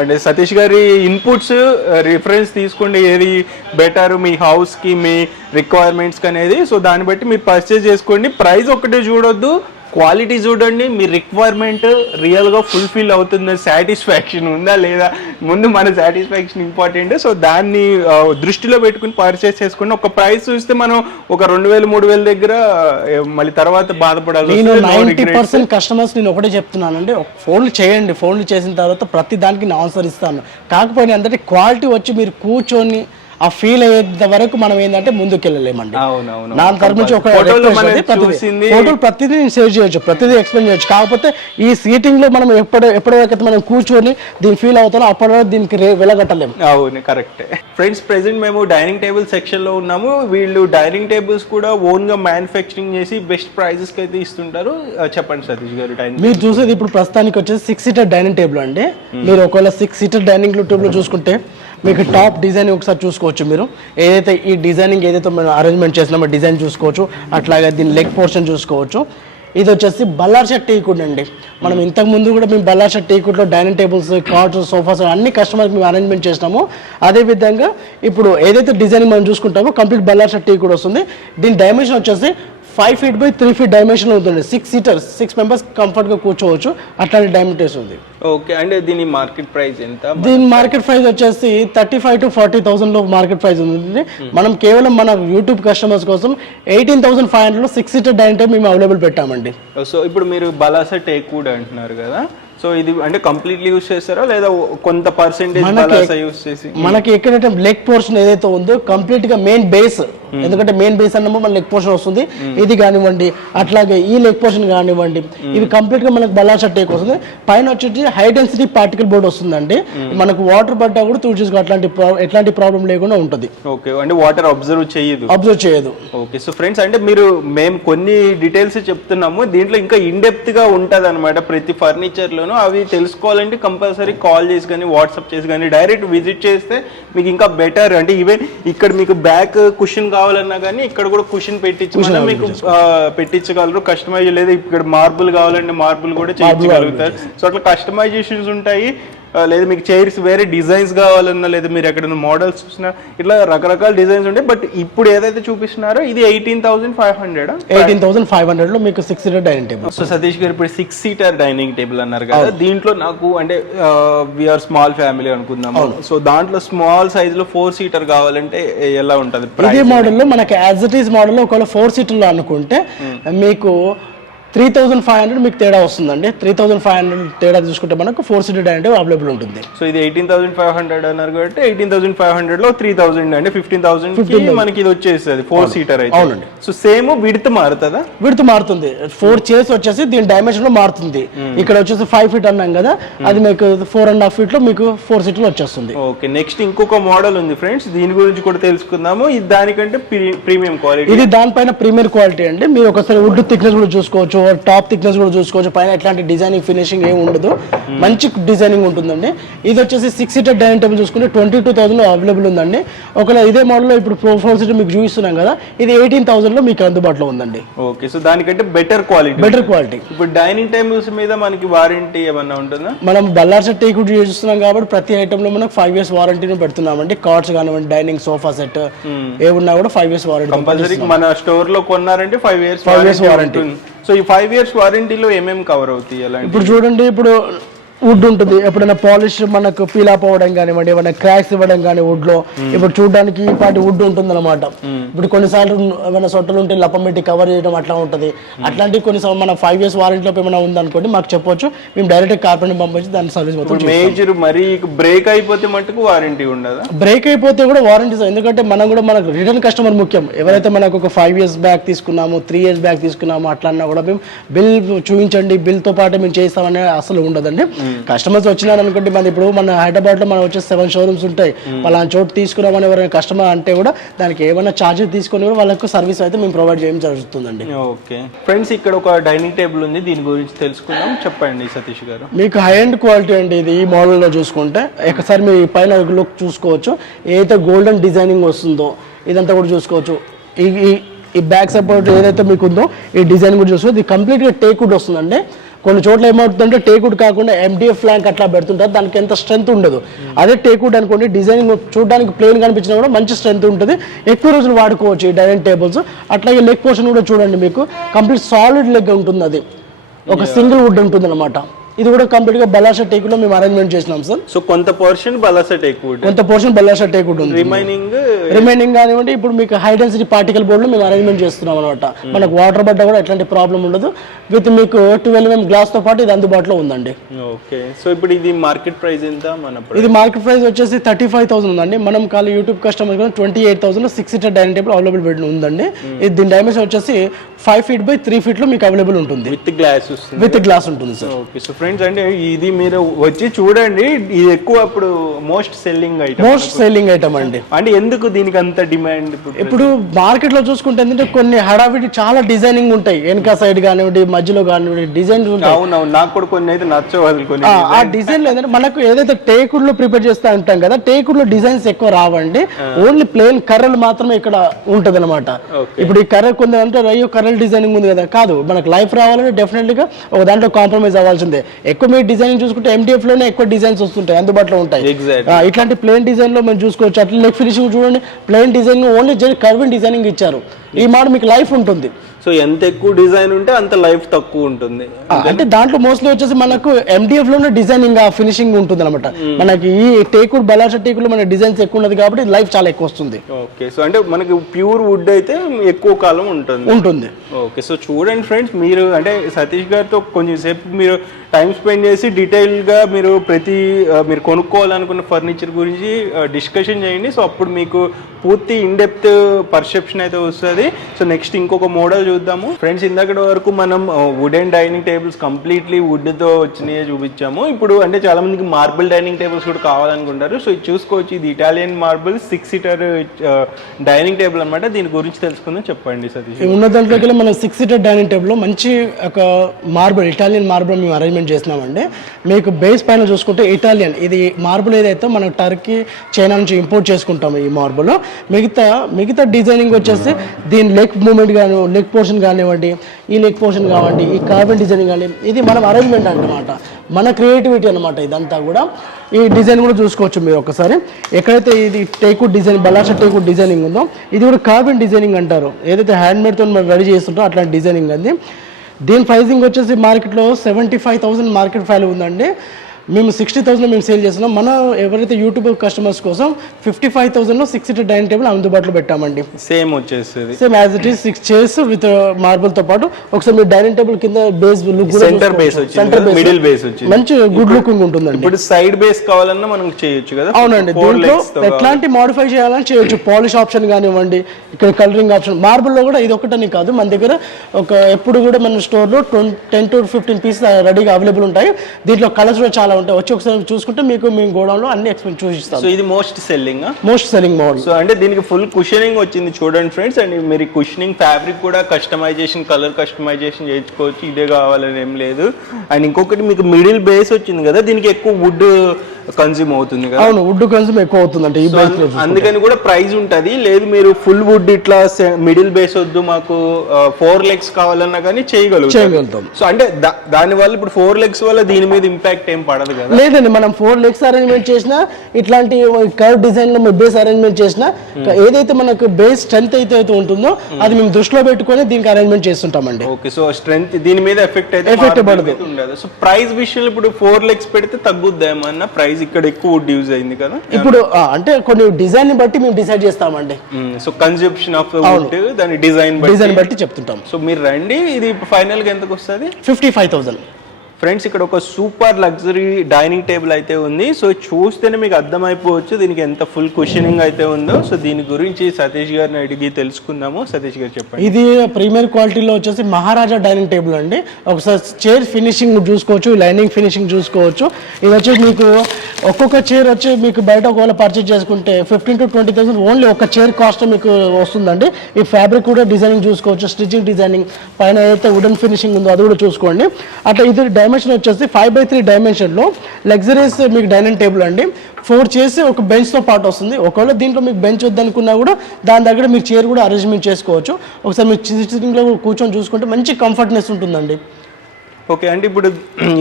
అంటే సతీష్ గారి ఇన్పుట్స్ రిఫరెన్స్ తీసుకోండి, ఏది బెటర్ మీ హౌస్కి మీ రిక్వైర్మెంట్స్కి అనేది. సో దాన్ని బట్టి మీరు పర్చేస్ చేసుకోండి. ప్రైస్ ఒక్కటే చూడొద్దు, క్వాలిటీ చూడండి, మీ రిక్వైర్మెంట్ రియల్గా ఫుల్ఫిల్ అవుతుందా, సాటిస్ఫాక్షన్ ఉందా లేదా, ముందు మన సాటిస్ఫాక్షన్ ఇంపార్టెంట్. సో దాన్ని దృష్టిలో పెట్టుకుని పర్చేస్ చేసుకోండి. ఒక ప్రైస్ చూస్తే మనం ఒక 2,000-3,000 దగ్గర మళ్ళీ తర్వాత బాధపడాలి. నేను 90% కస్టమర్స్ నేను ఒకటే చెప్తున్నానండి, ఫోన్లు చేయండి, ఫోన్లు చేసిన తర్వాత ప్రతి దానికి నేను ఆన్సర్ ఇస్తాను. కాకపోతే అంటే క్వాలిటీ వచ్చి మీరు కూర్చొని ఆ ఫీల్ అయ్యేంత వరకు మనం ఏంటంటే ముందుకు వెళ్ళలేమండి. నా తరపు నుంచి ఒక ఫోటోలు ప్రతిదీ నేను సేవ్ చేయొచ్చు, ప్రతిదీ ఎక్స్ప్లెయిన్ చేయొచ్చు. కాకపోతే ఈ సీటింగ్ లో మనం ఎప్పటివరకు మనం కూర్చొని దీన్ని ఫీల్ అవుతానో అప్పటి వరకు దీనికి వెళ్ళగట్టలేము. అవును, కరెక్ట్. ఫ్రెండ్స్, ప్రెసెంట్ మేము డైనింగ్ టేబుల్ సెక్షన్ లో ఉన్నాము. వీళ్ళు డైనింగ్ టేబుల్స్ కూడా ఓన్ గా మ్యానుఫ్యాక్చరింగ్ చేసి బెస్ట్ ప్రైజెస్ కి అయితే ఇస్తుంటారు. చెప్పండి సతీష్ గారు. మీరు చూసేది ఇప్పుడు ప్రస్తుతానికి వచ్చేసి 6 సీటర్ డైనింగ్ టేబుల్ అండి. మీరు ఒకవేళ 6 సీటర్ డైనింగ్ టేబుల్ చూసుకుంటే మీకు టాప్ డిజైన్ ఒకసారి చూసుకోవచ్చు. మీరు ఏదైతే ఈ డిజైనింగ్ ఏదైతే మనం అరేంజ్మెంట్ చేసినామో డిజైన్ చూసుకోవచ్చు. అట్లాగే దీని లెగ్ పోర్షన్ చూసుకోవచ్చు. ఇది వచ్చేసి బల్లార్ షెట్ టీకుడ్ అండి. మనం ఇంతకు ముందు కూడా మేము బల్లార్ షెట్ టీకుడ్లో డైనింగ్ టేబుల్స్, కార్ట్స్, సోఫాస్ అన్ని కస్టమర్కి మేము అరేంజ్మెంట్ చేసినాము. అదేవిధంగా ఇప్పుడు ఏదైతే డిజైనింగ్ మనం చూసుకుంటామో కంప్లీట్ బల్లార్ షెట్ టీకుడ్ వస్తుంది. దీని డైమెన్షన్ వచ్చేసి 5 feet by 3 feet డైమెన్షన్ ఉంటుంది. 6 seaters 6 members కంఫర్ట్గా కూర్చోవచ్చు. అట్లాంటి డైమెన్షన్ ఉంది. ఓకే, అంటే దీని మార్కెట్ ప్రైస్ ఎంత? దీని మార్కెట్ ప్రైస్ వచ్చేసి 35,000 to 40,000 లో మార్కెట్ ప్రైస్ ఉంది. మనం కేవలం మన యూట్యూబ్ కస్టమర్స్ కోసం 18,500 లో 6 seater డైనింగ్ టేబుల్ మేము అవైలబుల్ పెట్టామండి. సో ఇప్పుడు మీరు బలాసా టేక్వుడ్ అంటున్నారు కదా, సో ఇది అంటే కంప్లీట్లీ యూస్ చేస్తారా లేదా కొంత పర్సెంటేజ్ బలాసా యూస్ చేసి? మనకి ఎక్కడైతే లెగ్ పోర్షన్ ఏదైతే ఉందో కంప్లీట్ గా మెయిన్ బేస్, ఎందుకంటే మెయిన్ బేస్ అన్నమో మన లెగ్ పోర్షన్ వస్తుంది. ఇది కానివ్వండి, అట్లాగే ఈ లెగ్ పోర్షన్ కానివ్వండి, ఇవి కంప్లీట్ గా మనకు బలాసా టేక్ వస్తుంది. పైన వచ్చేసి హై డెన్సిటీ పార్టికల్ బోర్డ్ వస్తుందండి. మనకు వాటర్ పడ్డా కూడా తుడిచేసుకో ఎట్లాంటి ప్రాబ్లం లేకుండా ఉంటుంది. ఓకే, అంటే వాటర్ అబ్జర్వ్ చేయదు. ఓకే, సో ఫ్రెండ్స్, అంటే మేము కొన్ని డీటెయిల్స్ చెప్తున్నాము, దీంట్లో ఇంకా ఇన్ డెప్త్ గా ఉంటది అనమాట ప్రతి ఫర్నిచర్ లోను. అవి తెలుసుకోవాలంటే కంపల్సరీ కాల్ చేసి కానీ వాట్సాప్ చేసి కానీ డైరెక్ట్ విజిట్ చేస్తే మీకు ఇంకా బెటర్. అంటే ఈవెన్ ఇక్కడ మీకు బ్యాక్ కుషన్ కావాలన్నా కానీ ఇక్కడ కూడా కుషన్ పెట్టించమన్నా మీకు పెట్టించగలరు. కస్టమైజ్ లేదా ఇక్కడ మార్బుల్ కావాలంటే మార్బుల్ కూడా చేయించగలుగుతారు. సో అట్లా కస్టమైజేషన్స్ ఉంటాయి. లేదా మీకు చైర్స్ వేరే డిజైన్స్ కావాలన్నా, లేదా మీరు ఎక్కడైనా మోడల్స్ చూసినా ఇట్లా రకరకాల డిజైన్స్ ఉంటాయి. బట్ ఇప్పుడు ఏదైతే చూపిస్తున్నారో ఇది 18,500 లో మీకు 6 seater dining table. So Satish గారు ఇప్పుడు 6 seater డైనింగ్ టేబుల్ అన్నారు కదా, దీంట్లో నాకు అంటే వీఆర్ స్మాల్ ఫ్యామిలీ అనుకుందాము. సో దాంట్లో స్మాల్ సైజ్ లో 4 seater కావాలంటే ఎలా ఉంటుంది? ఇదే మోడల్లో మనకి యాజ్ ఇట్ ఈస్ మోడల్లో ఒకవేళ 4 seater లో అనుకుంటే మీకు 3,500 మీకు తేడా వస్తుందండి. 3,500 తేడా చూసుకుంటే మనకు 4 seater డైనింగ్ టేబుల్ అవైలబుల్ ఉంటుంది. సో ఇది 18,500 అన్నారు కాబట్టి 18,500 లో 3,000 అంటే 15,000 మనకి ఇది వచ్చేస్తుంది 4 seater అయితే. అవునండి. సో సేమ్ విడ్త్ మారుతుందా? విడ్త్ మారుతుంది. 4 chairs వచ్చేసి దీని డైమెన్షన్ లో మారుతుంది. ఇక్కడ వచ్చేసి 5 feet అన్నాం కదా, అది మీకు 4.5 feet లో మీకు 4 seater వచ్చేస్తుంది. ఓకే, నెక్స్ట్ ఇంకొక మోడల్ ఉంది ఫ్రెండ్స్, దీని గురించి కూడా తెలుసుకుందాము. ఇది దానికంటే ప్రీమియం క్వాలిటీ. ఇది దానిపైన ప్రీమియర్ క్వాలిటీ అండి. మీరు ఒకసారి వుడ్ థిక్నెస్ కూడా చూసుకోవచ్చు, టాప్ థిక్నెస్ కూడా చూసుకోవచ్చు. పైన ఎట్లాంటి డిజైనింగ్ ఫినిషింగ్ ఏమి ఉండదు, మంచి డిజైనింగ్ ఉంటుందండి. ఇది వచ్చేసి 6 seater డైనింగ్ టేబుల్ చూసుకుంటే 22,000 లో అవైలబుల్ ఉందండి. ఒకవేళ ఇదే మోడల్లో ఇప్పుడు 4 seater మీకు చూపిస్తున్నాం కదా, ఇది 18,000 లో మీకు అందుబాటులో ఉందండి. ఓకే, సో దానికంటే బెటర్ క్వాలిటీ. ఇప్పుడు డైనింగ్ టేబుల్స్ మీద మనకి వారంటీ ఏమన్నా ఉంటుందా? మనం బల్లార్ సెట్ కూడా చూస్తున్నాం కాబట్టి ప్రతి ఐటమ్ లో మనకు 5 years వారంటీని పెడుతున్నామండి. కార్డ్స్ కానివ్వండి, డైనింగ్ సోఫా సెట్ ఏమున్నా కూడా 5 years వారంటీ కంపల్సరీ. మన స్టోర్ లో కొన్నారంటే 5 years వారంటీ. సో ఈ 5 years వారంటీలో ఏమేమి కవర్ అవుతాయి? ఇప్పుడు చూడండి, ఇప్పుడు వుడ్ ఉంటుంది, ఎప్పుడైనా పాలిష్ మనకు పీల్ అప్ అవ్వడం కానివ్వండి, ఏమైనా క్రాక్స్ ఇవ్వడం కానీ వుడ్ లో, ఇప్పుడు చూడడానికి ఈ పాటి వుడ్ ఉంటుంది అనమాట. ఇప్పుడు కొన్నిసార్లు ఏమైనా సొట్టలు ఉంటే లప్పం పెట్టి కవర్ చేయడం అట్లా ఉంటుంది. అట్లాంటివి కొన్నిసార్లు మన 5 years వారంటీలో ఏమైనా ఉందనుకోండి మాకు చెప్పొచ్చు, మేము డైరెక్ట్ కార్పెంటర్ పంపించి దాని సర్వీస్ మొత్తం. మేజర్ మరి బ్రేక్ అయిపోతే మటుకు వారంటీ ఉండదా? బ్రేక్ అయిపోతే కూడా వారంటీ, ఎందుకంటే మనం కూడా మనకు రిటర్న్ కస్టమర్ ముఖ్యం. ఎవరైతే మనకు ఒక 5 years బ్యాక్ తీసుకున్నాము, 3 years బ్యాక్ తీసుకున్నాము అట్లా అన్నా కూడా మేము బిల్ చూపించండి, బిల్తో పాటు మేము చేస్తామనే అసలు ఉండదండి. కస్టమర్స్ వచ్చినారు అనుకోండి, మన ఇప్పుడు మన హైదరాబాద్లో మనం వచ్చే 7 showrooms ఉంటాయి, వాళ్ళ చోటు తీసుకున్నామని ఎవరైనా కస్టమర్ అంటే కూడా దానికి ఏమైనా ఛార్జెస్ తీసుకొని కూడా వాళ్ళకు సర్వీస్ అయితే మేము ప్రొవైడ్ చేయడం జరుగుతుందండి. ఓకే ఫ్రెండ్స్, ఇక్కడ ఒక డైనింగ్ టేబుల్ ఉంది, దీని గురించి తెలుసుకుందాం. చెప్పండి సతీష్ గారు. మీకు హై ఎండ్ క్వాలిటీ అండి ఇది. ఈ మోడల్లో చూసుకుంటే ఒకసారి మీ పైన లుక్ చూసుకోవచ్చు, ఏదైతే గోల్డెన్ డిజైనింగ్ వస్తుందో ఇదంతా కూడా చూసుకోవచ్చు. ఈ బ్యాక్ సపోర్ట్ ఏదైతే మీకు ఉందో ఈ డిజైన్ కూడా చూసుకోవచ్చు. ఇది కంప్లీట్గా టేక్వుడ్ వస్తుందండి. కొన్ని చోట్ల ఏమవుతుందంటే టేక్వుడ్ కాకుండా MDF ఫ్లాంక్ అట్లా పెడుతుంటారు, దానికి ఎంత స్ట్రెంత్ ఉండదు. అదే టేక్వుడ్ అనుకోండి, డిజైనింగ్ చూడడానికి ప్లెయిన్ కనిపించినా కూడా మంచి స్ట్రెంత్ ఉంటుంది, ఎక్కువ రోజులు వాడుకోవచ్చు ఈ డైనింగ్ టేబుల్స్. అట్లాగే లెగ్ పోర్షన్ కూడా చూడండి, మీకు కంప్లీట్ సాలిడ్ లెగ్ ఉంటుంది, అది ఒక సింగిల్ వుడ్ ఉంటుంది అనమాట. ఇది కూడా కంప్లీట్ గా బలాషా టేక్ లో మేము అరేంజ్మెంట్ చేసినాం సార్. సో కొంత పోర్షన్ బలాషా టేక్ వుడ్, కొంత పోర్షన్ బలాషా టేక్ వుడ్ ఉంది. రిమైనింగ్ కానివ్వండి, ఇప్పుడు మీకు హై డెన్సిటీ పార్టికల్ బోర్డ్ లో మేము అరేంజ్మెంట్ చేస్తున్నాం అనమాట. మనకు వాటర్ పడ్డా కూడా ఎట్లాంటి ప్రాబ్లం ఉండదు. విత్ మీకు 12 mm గ్లాస్ తో పాటు ఇది అందుబాటులో ఉందండి. ఓకే, సో ఇప్పుడు ఇది మార్కెట్ ప్రైస్ ఎంత? ఇది మార్కెట్ ప్రైస్ వచ్చేసి 35,000 ఉందండి. మనం కాలి YouTube customer 28,000 6 seater dining table available ఉందండి. ఇది దీని డైమెన్షన్ వచ్చేసి 5 feet by 3 feet లో మీకు అవైలబుల్ ఉంటుంది. విత్ గ్లాస్ ఉంటుంది సార్. ఓకే, సో ఫ్రెండ్స్ అంటే ఇది మీరు వచ్చి చూడండి, ఇది ఎక్కువ అప్పుడు మోస్ట్ సెల్లింగ్ ఐటమ్ అండి. అంటే ఎందుకు దీనికి అంత డిమాండ్? ఇప్పుడు మార్కెట్ లో చూసుకుంటే ఏంటంటే కొన్ని హడావిడి చాలా డిజైనింగ్ ఉంటాయి, వెనక సైడ్ కానివ్వండి, మధ్యలో కానివ్వండి డిజైన్ ఉంటాయి. అవునవును, నాకు కూడా కొన్ని అయితే నచ్చవు. ఆ డిజైన్ లేదంటే మనకు ఏదైతే టేకుడ్ లో ప్రిపేర్ చేస్తా ఉంటాం కదా, టేకుడ్ లో డిజైన్స్ ఎక్కువ రావండి, ఓన్లీ ప్లెయిన్ కర్రలు మాత్రమే ఇక్కడ ఉంటది అనమాట. ఇప్పుడు ఈ కర్ర కొంత అంటే అయ్యో కర్రలు డిజైనింగ్ ఉంది కదా, కాదు, మనకు లైఫ్ రావాలంటే డెఫినెట్లీ గా ఒక దాంట్లో కాంప్రమైజ్ అవ్వాల్సిందే. ఎక్కువ మీరు డిజైనింగ్ చూసుకుంటే MDF లోనే ఎక్కువ డిజైన్స్ వస్తుంటాయి, అందుబాటులో ఉంటాయి. ఇట్లాంటి ప్లెయిన్ డిజైన్ లో మేము చూసుకోవచ్చు. అట్లా లెగ్ ఫినిషింగ్ చూడండి, plain design only carving designing ఇచ్చారు. ఈ మోడల్ మీకు లైఫ్ ఉంటుంది. సో ఎంత ఎక్కువ డిజైన్ ఉంటే అంత లైఫ్ తక్కువ ఉంటుంది. అంటే దాంట్లో మోస్ట్లీ వచ్చేసి మనకు MDF లోనే డిజైనింగ్ ఫినిషింగ్ ఉంటుంది అనమాట. మనకి ఈ టేకుడ్ బలాషా టేకుడ్ లో మన డిజైన్స్ ఎక్కువ ఉన్నది కాబట్టి లైఫ్ చాలా ఎక్కువ వస్తుంది. ఓకే, సో అంటే మనకి ప్యూర్ వుడ్ అయితే ఎక్కువ కాలం ఉంటుంది. ఓకే, సో చూడండి ఫ్రెండ్స్, మీరు అంటే సతీష్ గారితో కొంచెం సేపు మీరు టైం స్పెండ్ చేసి డీటెయిల్గా మీరు మీరు కొనుక్కోవాలనుకున్న ఫర్నిచర్ గురించి డిస్కషన్ చేయండి. సో అప్పుడు మీకు పూర్తి ఇన్డెప్త్ పర్సెప్షన్ అయితే వస్తుంది. సో నెక్స్ట్ ఇంకొక మోడల్ చూద్దాము ఫ్రెండ్స్. ఇందాక వరకు మనం వుడెన్ డైనింగ్ టేబుల్స్ కంప్లీట్లీ వుడ్తో వచ్చినాయి చూపించాము. ఇప్పుడు అంటే చాలా మందికి మార్బుల్ డైనింగ్ టేబుల్స్ కూడా కావాలనుకుంటారు. సో ఇది చూసుకోవచ్చు, ఇది Italian marble 6 seater dining table అనమాట. దీని గురించి తెలుసుకుందాం, చెప్పండి సతీష్. ఉన్న దాంట్లోకి మనం 6 seater డైనింగ్ టేబుల్ లో మంచి ఒక మార్బుల్, ఇటాలియన్ మార్బుల్ మేము అరేంజ్మెంట్ చేసినామండి. మీకు బేస్ పైన చూసుకుంటే ఇటాలియన్, ఇది మార్బుల్ ఏదైతే మనం టర్కీ, చైనా నుంచి ఇంపోర్ట్ చేసుకుంటాము ఈ మార్బుల్. మిగతా డిజైనింగ్ వచ్చేసి దీని లెగ్ మూమెంట్ కానీ, లెగ్ పోర్షన్ కానివ్వండి, ఈ లెగ్ పోర్షన్ కావండి, ఈ కార్బన్ డిజైనింగ్ కానీ, ఇది మనం అరేంజ్మెంట్ అనమాట, మన క్రియేటివిటీ అనమాట ఇదంతా కూడా. ఈ డిజైన్ కూడా చూసుకోవచ్చు మీరు ఒకసారి. ఎక్కడైతే ఇది టేకుడ్ డిజైన్, బలాషా టేకుడ్ డిజైనింగ్ ఉందో ఇది కూడా కార్బన్ డిజైనింగ్ అంటారు. ఏదైతే హ్యాండ్మేడ్తో మనం రెడీ చేస్తుంటో అట్లాంటి డిజైనింగ్ అది. దీని ప్రైజింగ్ వచ్చేసి మార్కెట్లో 75,000 మార్కెట్ వాల్యూ ఉందండి. మేము 60,000 మేము సేల్ చేస్తున్నాం. మన ఎవరైతే యూట్యూబ్ కస్టమర్స్ కోసం 55,000లో 6 seater డైనింగ్ టేబుల్ అందుబాటులో పెట్టామండి. సేమ్ వచ్చేస్తుంది, same as it is 6 chairs with marble తో పాటు. ఒకసారి మీరు డైనింగ్ టేబుల్ కింద బేస్ లుక్ కూడా, సెంటర్ బేస్ వచ్చింది, మిడిల్ బేస్ వచ్చింది, మంచి గుడ్ లుకింగ్ ఉంటుందండి. ఇప్పుడు సైడ్ బేస్ కావాలన్నా మనం చేయొచ్చు కదా. అవునండి, దీంట్లో ఎట్లాంటి మోడిఫై చేయాలని చేయొచ్చు. పాలిష్ ఆప్షన్ కానివ్వండి, ఇక్కడ కలరింగ్ ఆప్షన్. మార్బుల్ లో కూడా ఇది ఒకటని కాదు, మన దగ్గర ఒక ఎప్పుడు కూడా మన స్టోర్ లో 10 to 15 పీసెస్ రెడీగా అవైలబుల్ ఉంటాయి. దీంట్లో కలర్స్ కూడా చాలా ఉంటాయి. వచ్చి ఒకసారి చూసుకుంటే మీకు మీ గోడౌన్ లో అన్ని ఎక్స్పెక్ట్ చూపిస్తాం. సో ఇది మోస్ట్ సెల్లింగ్ మోడల్. సో అంటే దీనికి ఫుల్ కుషనింగ్ వచ్చింది చూడండి ఫ్రెండ్స్. అండ్ మీరు కుషనింగ్ ఫ్యాబ్రిక్ కూడా కస్టమైజేషన్, కలర్ కస్టమైజేషన్ చేసుకోవచ్చు, ఇదే కావాలని ఏం లేదు. అండ్ ఇంకొకటి మీకు మిడిల్ బేస్ వచ్చింది కదా, దీనికి ఎక్కువ వుడ్ కన్జ్యూమ్ అవుతుంది కదా. అవును, వుడ్ కన్జ్యూమ్ ఎక్కువ అవుతుందంటే ఈ బేస్ లో, అందుకని కూడా ప్రైస్ ఉంటది. లేదు మీరు ఫుల్ వుడ్ ఇట్లా మిడిల్ బేస్ వద్దు, మాకు 4 legs కావాలన్నా కానీ చేయగలుగుతాం. సో అంటే దాని వల్ల ఇప్పుడు 4 legs వల్ల దీని మీద ఇంపాక్ట్ ఏం పడదు. పడదు కదా? లేదండి, మనం 4 legs అరేంజ్మెంట్ చేసినా, ఇట్లాంటి కర్వ్ డిజైన్ లో బేస్ అరేంజ్మెంట్ చేసినా, ఏదైతే మనకు బేస్ స్ట్రెంత్ అయితే ఉంటుందో అది మేము దృష్టిలో పెట్టుకొని దీనికి అరేంజ్మెంట్ చేస్తుంటామండి. ఓకే, సో స్ట్రెంత్ దీని మీద ఎఫెక్ట్ పడదు. సో ప్రైస్ విషయంలో ఇప్పుడు 4 legs పెడితే తగ్గుద్దేమన్నా ప్రైస్? ఇక్కడ ఎక్కువ వుడ్ యూజ్ అయింది కదా ఇప్పుడు, అంటే కొన్ని డిజైన్ ని బట్టి మేము డిసైడ్ చేస్తామండి. సో కన్సెప్షన్ ఆఫ్ వుడ్ దాని డిజైన్ బట్టి చెప్తుంటాం. సో మీరు రండి, ఇది ఫైనల్ గా ఎంతకు వస్తుంది? 55,000. ఫ్రెండ్స్, ఇక్కడ ఒక సూపర్ లగ్జరీ డైనింగ్ టేబుల్ అయితే ఉంది. సో చూస్తేనే మీకు అర్థమైపోవచ్చు దీనికి ఎంత ఫుల్ కుషనింగ్ అయితే ఉందో. సో దీని గురించి సతీష్ గారిని అడిగి తెలుసుకుందాము. సతీష్ గారు చెప్పండి. ఇది ప్రీమియర్ క్వాలిటీలో వచ్చేసి మహారాజా డైనింగ్ టేబుల్ అండి. ఒకసారి చైర్ ఫినిషింగ్ చూసుకోవచ్చు, లైనింగ్ ఫినిషింగ్ చూసుకోవచ్చు. ఇది వచ్చేసి మీకు ఒక్కొక్క చైర్ వచ్చి మీకు బయట ఒకవేళ పర్చేజ్ చేసుకుంటే 15,000 to 20,000 ఓన్లీ ఒక చైర్ కాస్ట్ మీకు వస్తుందండి. ఈ ఫ్యాబ్రిక్ కూడా డిజైనింగ్ చూసుకోవచ్చు, స్టిచ్చింగ్ డిజైనింగ్, పైన ఏదైతే వుడెన్ ఫినిషింగ్ ఉందో అది కూడా చూసుకోండి. అట్లా ఇది డైమెన్షన్ వచ్చేసి 5x3 డైమెన్షన్లో లగ్జరీస్ మీకు డైనింగ్ టేబుల్ అండి. 4 చైర్స్ ఒక బెంచ్తో పాటు వస్తుంది. ఒకవేళ దీంట్లో మీకు బెంచ్ వద్దనుకున్నా కూడా దాని దగ్గర మీరు చైర్ కూడా అరేంజ్మెంట్ చేసుకోవచ్చు. ఒకసారి మీరు సిట్టింగ్లో కూర్చొని చూసుకుంటే మంచి కంఫర్ట్నెస్ ఉంటుందండి. ఓకే, అంటే ఇప్పుడు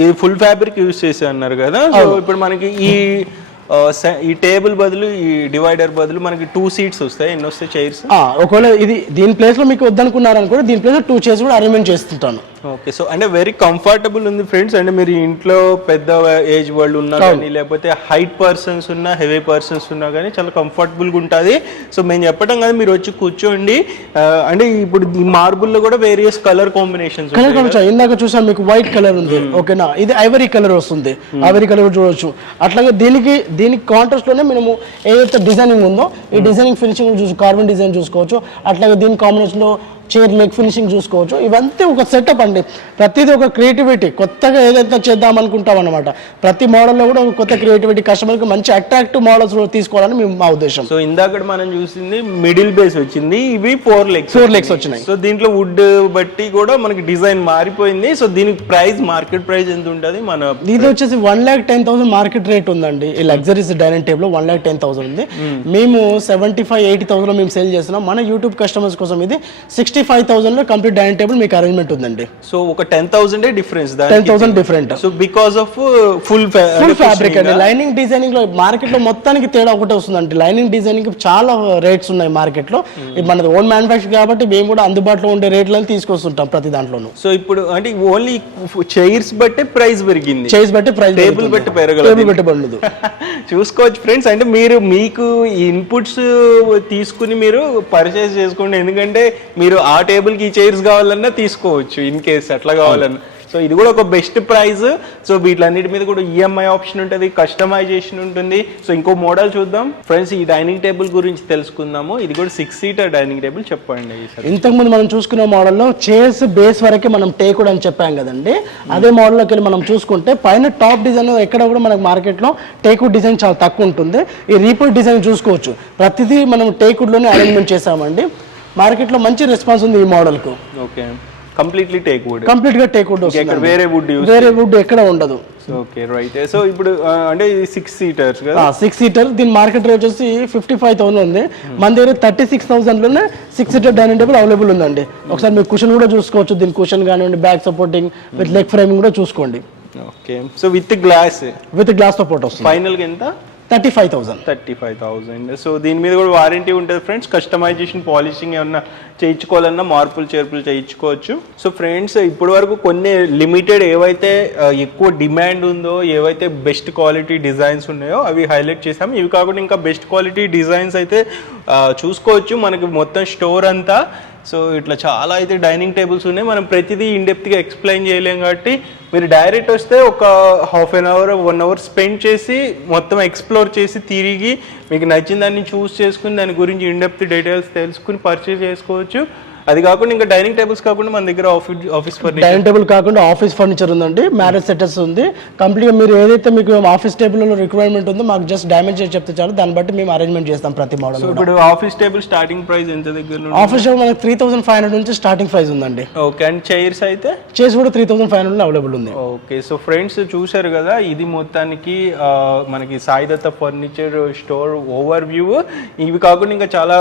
ఇది ఫుల్ ఫ్యాబ్రిక్ యూజ్ చేసి అన్నారు కదా. సో ఇప్పుడు మనకి ఈ టేబుల్ బదులు, ఈ డివైడర్ బదులు మనకి 2 seats వస్తాయి. ఎన్ని వస్తాయి చైర్స్? ఒకవేళ ఇది దీని ప్లేస్లో మీకు వద్దనుకున్నారనుకో దీని ప్లేస్లో 2 చైర్స్ కూడా అరేంజ్మెంట్ చేస్తుంటాను. ఓకే, సో అంటే వెరీ కంఫర్టబుల్ ఉంది ఫ్రెండ్స్. అంటే మీరు ఇంట్లో పెద్ద ఏజ్ వాళ్ళు ఉన్నా కానీ, లేకపోతే హైట్ పర్సన్స్ ఉన్నా, హెవీ పర్సన్స్ ఉన్నా కానీ చాలా కంఫర్టబుల్గా ఉంటుంది. సో మేము చెప్పడం కదా, మీరు వచ్చి కూర్చోండి. అంటే ఇప్పుడు ఈ మార్బుల్లో కూడా వేరియస్ కలర్ కాంబినేషన్స్. ఇందాక చూసాను మీకు వైట్ కలర్ ఉంది, ఓకేనా. ఇది ఐవరీ కలర్ వస్తుంది, ఐవరీ కలర్ చూడవచ్చు. అట్లాగే దీనికి కాంట్రాస్ట్ లోనే మేము ఏదైతే డిజైనింగ్ ఉందో ఈ డిజైనింగ్ ఫినిషింగ్ చూసి కార్బన్ డిజైన్ చూసుకోవచ్చు. అట్లాగే దీని కాంబినేషన్ లో చైర్ లెగ్ ఫినిషింగ్ చూసుకోవచ్చు. ఇవంతా ఒక సెటప్ అండి. ప్రతిదీ ఒక క్రియేటివిటీ, కొత్తగా ఏదైతే చేద్దాం అనుకుంటాం అనమాట. ప్రతి మోడల్లో కూడా ఒక కొత్త క్రియేటివిటీ, కస్టమర్కి మంచి అట్రాక్టివ్ మోడల్స్ తీసుకోవాలని మా ఉద్దేశం. సో ఇందాక మనం చూసింది మిడిల్ బేస్ వచ్చింది, ఇవి 4 legs వచ్చినాయి. సో దీంట్లో వుడ్ బట్టి కూడా మనకి డిజైన్ మారిపోయింది. సో దీనికి ప్రైస్, మార్కెట్ ప్రైస్ ఎంత ఉంటుంది? మన ఇది వచ్చేసి 1,10,000 మార్కెట్ రేట్ ఉందండి. ఈ లగ్జరీస్ డైనింగ్ టేబుల్ 1,10,000 ఉంది. మేము 75,000-80,000 మేము సేల్ చేస్తున్నాం. మన యూట్యూబ్ కస్టమర్స్ కోసం ఇది 65,000 లో కంప్లీట్ డైనింగ్ టేబుల్ మీకు అరేంజ్మెంట్ ఉందండి. సో ఒక 10,000 difference, 10,000 different. So because of full fabric అండి. లైనింగ్ డిజైనింగ్ లో మార్కెట్ లో మొత్తానికి తేడా ఒకటే వస్తుందండి. లైనింగ్ డిజైనింగ్ చాలా రేట్స్ ఉన్నాయి మార్కెట్ లో. మనది ఓన్ మ్యానుఫ్యాక్చర్ కాబట్టి మేము కూడా అందుబాటులో ఉండే రేట్లను తీసుకొస్తుంటాం ప్రతి దాంట్లోనూ. సో ఇప్పుడు అంటే ఓన్లీ చైర్స్ బట్టి ప్రైస్ పెరిగింది, చైర్స్ బట్టి ప్రైస్, టేబుల్ బట్టి పెరగలేదు, టేబుల్ బట్టి పడలేదు. చూసుకోవచ్చు ఫ్రెండ్స్. అంటే మీకు ఇన్పుట్స్ తీసుకుని మీరు పర్చేస్ చేసుకోండి. ఎందుకంటే మీరు ఆ టేబుల్ కి చైర్స్ కావాలన్నా తీసుకోవచ్చు ఇన్ కేస్ అట్లా కావాలన్నా. సో ఇది కూడా ఒక బెస్ట్ ప్రైస్. సో వీటిలన్నిటి మీద కూడా ఈఎంఐ ఆప్షన్ ఉంటుంది, కస్టమైజేషన్ ఉంటుంది. సో ఇంకో మోడల్ చూద్దాం ఫ్రెండ్స్. ఈ డైనింగ్ టేబుల్ గురించి తెలుసుకుందాము. ఇది కూడా 6-seater డైనింగ్ టేబుల్. చెప్పండి. ఇంతకుముందు మనం చూసుకున్న మోడల్లో చైర్స్ బేస్ వరకే మనం టేకుడ్ అని చెప్పాం కదండి. అదే మోడల్లోకి వెళ్ళి మనం చూసుకుంటే పైన టాప్ డిజైన్ ఎక్కడ కూడా మనకు మార్కెట్లో టేకుడ్ డిజైన్ చాలా తక్కువ ఉంటుంది. ఈ రీపోర్ట్ డిజైన్ చూసుకోవచ్చు, ప్రతిదీ మనం టేకుడ్లోనే అరేంజ్మెంట్ చేసామండి. మార్కెట్లో మంచి రెస్పాన్స్ ఉంది ఈ మోడల్కు. Okay, completely teak wood, complete గా టేక్ వుడ్ వస్తుంది. వేరే వుడ్ ఎక్కడ ఉండదు. Okay, right. సో ఇప్పుడు అంటే 6 seaters కదా? 6 seater. దీని మార్కెట్ రేట్ వచ్చేసి 55,000 ఉంది. మన దగ్గర 36,000 లోనే 6 seater డైనింగ్ టేబుల్ అవైలబుల్ ఉందండి. ఒకసారి మీరు కుషన్ కూడా చూసుకోవచ్చు. దీని కుషన్ కానివ్వండి, back supporting with leg framing కూడా చూసుకోండి. ఓకే, సో విత్ గ్లాస్ తో పాటు వస్తుంది. ఫైనల్ గా ఎంత? 35,000. సో దీని మీద కూడా వారంటీ ఉంటుంది ఫ్రెండ్స్. కస్టమైజేషన్, పాలిషింగ్ ఏమన్నా చేయించుకోవాలన్నా మార్పులు చేర్పులు చేయించుకోవచ్చు. సో ఫ్రెండ్స్, ఇప్పటి వరకు కొన్ని లిమిటెడ్ ఏవైతే ఎక్కువ డిమాండ్ ఉందో, ఏవైతే బెస్ట్ క్వాలిటీ డిజైన్స్ ఉన్నాయో అవి హైలైట్ చేసాం. ఇవి కాకుండా ఇంకా బెస్ట్ క్వాలిటీ డిజైన్స్ అయితే చూసుకోవచ్చు మనకి మొత్తం స్టోర్ అంతా. సో ఇట్లా చాలా అయితే డైనింగ్ టేబుల్స్ ఉన్నాయి. మనం ప్రతిదీ ఇన్డెప్త్గా ఎక్స్ప్లెయిన్ చేయలేం కాబట్టి మీరు డైరెక్ట్ వస్తే ఒక ½ an hour 1 hour స్పెండ్ చేసి మొత్తం ఎక్స్ప్లోర్ చేసి తిరిగి మీకు నచ్చిన దాన్ని చూస్ చేసుకుని దాని గురించి ఇన్డెప్త్ డీటెయిల్స్ తెలుసుకుని పర్చేస్ చేసుకోవచ్చు. అది కాకుండా ఇంకా డైనింగ్ టేబుల్స్ కాకుండా మన దగ్గర ఆఫీస్ ఫర్నిచర్, డైనింగ్ టేబుల్ కాకుండా ఆఫీస్ ఫర్నిచర్ ఉందండి. మ్యారేజ్ సెటర్స్ ఉంది. కంప్లీట్గా మీరు ఏదైతే మీకు ఆఫీస్ టేబుల్లో రిక్వైర్మెంట్ ఉందో మాకు జస్ట్ డ్యామేజ్ చేసి చెప్తే చాలు, దాన్ని బట్టి మేము అరేంజ్మెంట్ చేస్తాం ప్రతి మోడల్. ఇప్పుడు ఆఫీస్ టేబుల్ స్టార్టింగ్ ప్రైస్ ఎంత దగ్గర? ఆఫీస్ టేబుల్ మనకి 3,500 నుంచి స్టార్టింగ్ ప్రైస్ ఉందండి. ఓకే, అండ్ చైర్స్ అయితే? చైర్స్ కూడా 3,500 అవైలబుల్ ఉంది. ఓకే, సో ఫ్రెండ్స్ చూసారు కదా, ఇది మొత్తానికి మనకి Sai Datta furniture store over view. ఇవి కాకుండా ఇంకా చాలా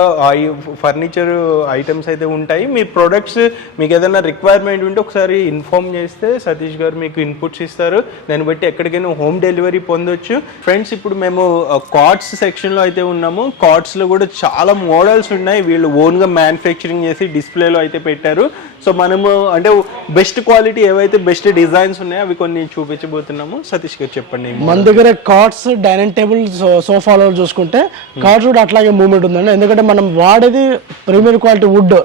ఫర్నిచర్ ఐటమ్స్ అయితే ఉంటాయి. ఉంటాయి. మీ ప్రొడక్ట్స్ మీకు ఏదైనా రిక్వైర్మెంట్ ఉంటే ఒకసారి ఇన్ఫార్మ్ చేస్తే సతీష్ గారు మీకు ఇన్పుట్స్ ఇస్తారు. దాన్ని బట్టి ఎక్కడికైనా హోమ్ డెలివరీ పొందొచ్చు. ఫ్రెండ్స్, ఇప్పుడు మేము కార్డ్స్ సెక్షన్లో అయితే ఉన్నాము. కార్డ్స్లో కూడా చాలా మోడల్స్ ఉన్నాయి. వీళ్ళు ఓన్గా మ్యానుఫ్యాక్చరింగ్ చేసి డిస్ప్లేలో అయితే పెట్టారు. సో మనము అంటే బెస్ట్ క్వాలిటీ ఏవైతే బెస్ట్ డిజైన్స్ ఉన్నాయో అవి కొన్ని చూపించబోతున్నాము. సతీష్ గారు చెప్పండి. మన దగ్గర కార్డ్స్, డైనింగ్ టేబుల్, సోఫాలో చూసుకుంటే కార్డ్స్ కూడా అట్లాగే మూవ్మెంట్ ఉందండి. ఎందుకంటే మనం వాడేది ప్రీమియం క్వాలిటీ వుడ్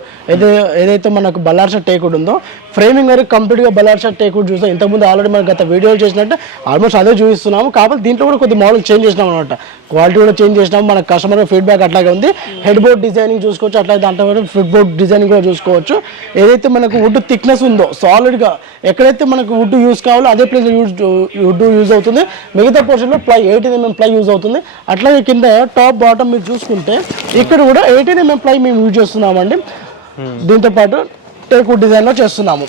ఏదైతే మనకు బల్లార్షా టేక్వుడ్ ఉందో, ఫ్రేమింగ్ వరకు కంప్లీట్గా బల్లార్షా టేక్వుడ్ చూస్తాం. ఇంతకుముందు ఆల్రెడీ మనం గత వీడియోలు చేసినట్టే ఆల్మోస్ట్ అదే చూపిస్తున్నాము. కాకపోతే దీంట్లో కూడా కొద్ది మోడల్ చేంజ్ చేసినాం అనమాట. క్వాలిటీ కూడా చేంజ్ చేసినాము. మన కస్టమర్ ఫీడ్బ్యాక్ అట్లాగే ఉంది. హెడ్ బోర్డ్ డిజైనింగ్ చూసుకోవచ్చు, అట్లాగే దాంట్లో ఫుట్ బోర్డ్ డిజైనింగ్ కూడా చూసుకోవచ్చు. ఏదైతే మనకు వుడ్ థిక్నెస్ ఉందో సాలిడ్గా ఎక్కడైతే మనకు వుడ్ యూజ్ కావాలో అదే ప్లేస్ వుడ్ యూజ్ అవుతుంది. మిగతా పోర్షన్లో 18 mm ప్లై యూజ్ అవుతుంది. అట్లాగే కింద టాప్ బాటమ్ మీరు చూసుకుంటే ఇక్కడ కూడా 18 mm ప్లై మేము యూజ్ చేస్తున్నామండి. దీంతో పాటు టేక్వుడ్ డిజైన్లో చేస్తున్నాము.